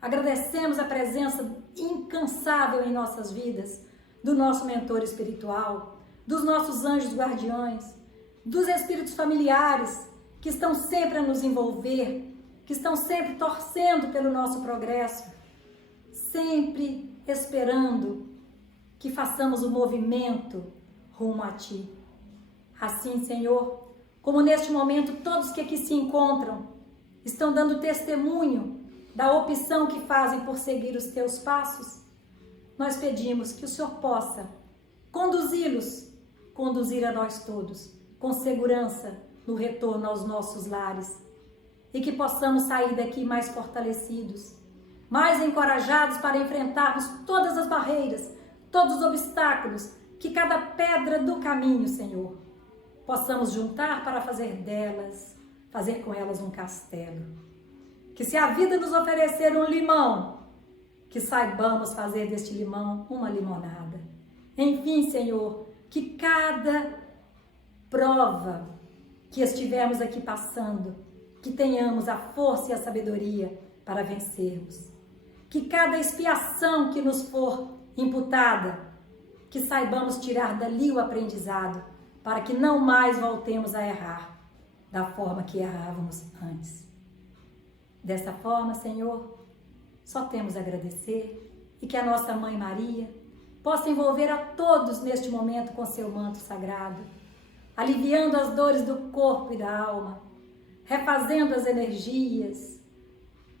Agradecemos a presença incansável em nossas vidas do nosso mentor espiritual, dos nossos anjos guardiões, dos espíritos familiares que estão sempre a nos envolver, que estão sempre torcendo pelo nosso progresso, sempre esperando que façamos o movimento rumo a Ti. Assim, Senhor, como neste momento todos que aqui se encontram estão dando testemunho da opção que fazem por seguir os Teus passos, nós pedimos que o Senhor possa conduzi-los, conduzir a nós todos, com segurança no retorno aos nossos lares, e que possamos sair daqui mais fortalecidos, mais encorajados para enfrentarmos todas as barreiras, todos os obstáculos, que cada pedra do caminho, Senhor, possamos juntar para fazer com elas um castelo. Que se a vida nos oferecer um limão, que saibamos fazer deste limão uma limonada. Enfim, Senhor, que cada prova que estivermos aqui passando, que tenhamos a força e a sabedoria para vencermos. Que cada expiação que nos for imputada, que saibamos tirar dali o aprendizado, para que não mais voltemos a errar da forma que errávamos antes. Dessa forma, Senhor, só temos a agradecer e que a nossa Mãe Maria possa envolver a todos neste momento com seu manto sagrado, aliviando as dores do corpo e da alma, refazendo as energias,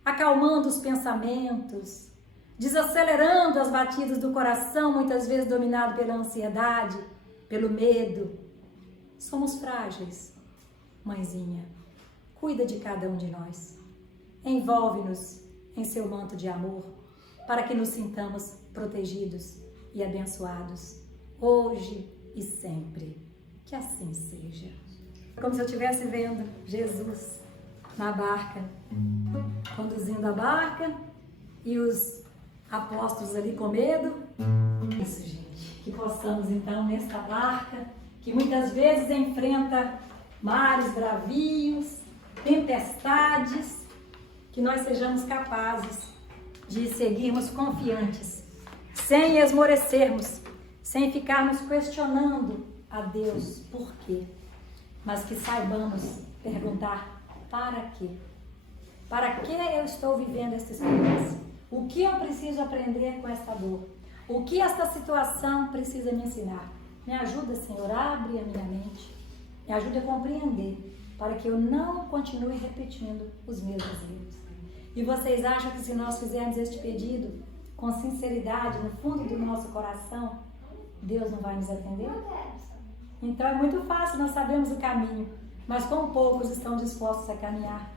acalmando os pensamentos, desacelerando as batidas do coração, muitas vezes dominado pela ansiedade, pelo medo. Somos frágeis, mãezinha. Cuida de cada um de nós. Envolve-nos em seu manto de amor, para que nos sintamos protegidos e abençoados, hoje e sempre. Que assim seja. Como se eu estivesse vendo Jesus na barca, conduzindo a barca e os apóstolos ali com medo. Isso, gente. Que possamos então nesta barca, que muitas vezes enfrenta mares bravios, tempestades, que nós sejamos capazes de seguirmos confiantes, sem esmorecermos, sem ficarmos questionando a Deus por quê, mas que saibamos perguntar para quê? Para que eu estou vivendo esta experiência? O que eu preciso aprender com esta dor? O que esta situação precisa me ensinar? Me ajuda, Senhor, abre a minha mente, me ajuda a compreender, para que eu não continue repetindo os mesmos erros. E vocês acham que se nós fizermos este pedido com sinceridade, no fundo do nosso coração, Deus não vai nos atender? Então é muito fácil, nós sabemos o caminho, mas como poucos estão dispostos a caminhar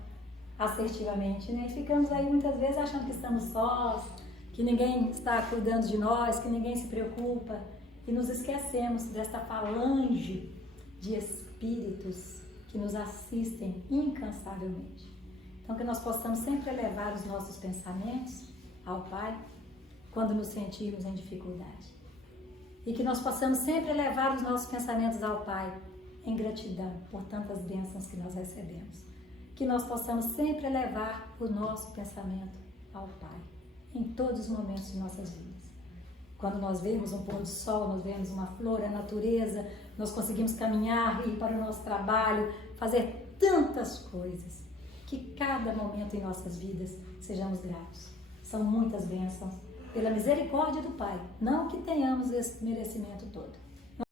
assertivamente, né? E ficamos aí muitas vezes achando que estamos sós, que ninguém está cuidando de nós, que ninguém se preocupa, e nos esquecemos desta falange de espíritos que nos assistem incansavelmente. Então que nós possamos sempre elevar os nossos pensamentos ao Pai quando nos sentirmos em dificuldade. E que nós possamos sempre elevar os nossos pensamentos ao Pai em gratidão por tantas bênçãos que nós recebemos. Que nós possamos sempre elevar o nosso pensamento ao Pai em todos os momentos de nossas vidas. Quando nós vemos um pôr do sol, nós vemos uma flor, a natureza, nós conseguimos caminhar, ir para o nosso trabalho, fazer tantas coisas. Que cada momento em nossas vidas sejamos gratos. São muitas bênçãos pela misericórdia do Pai, não que tenhamos esse merecimento todo.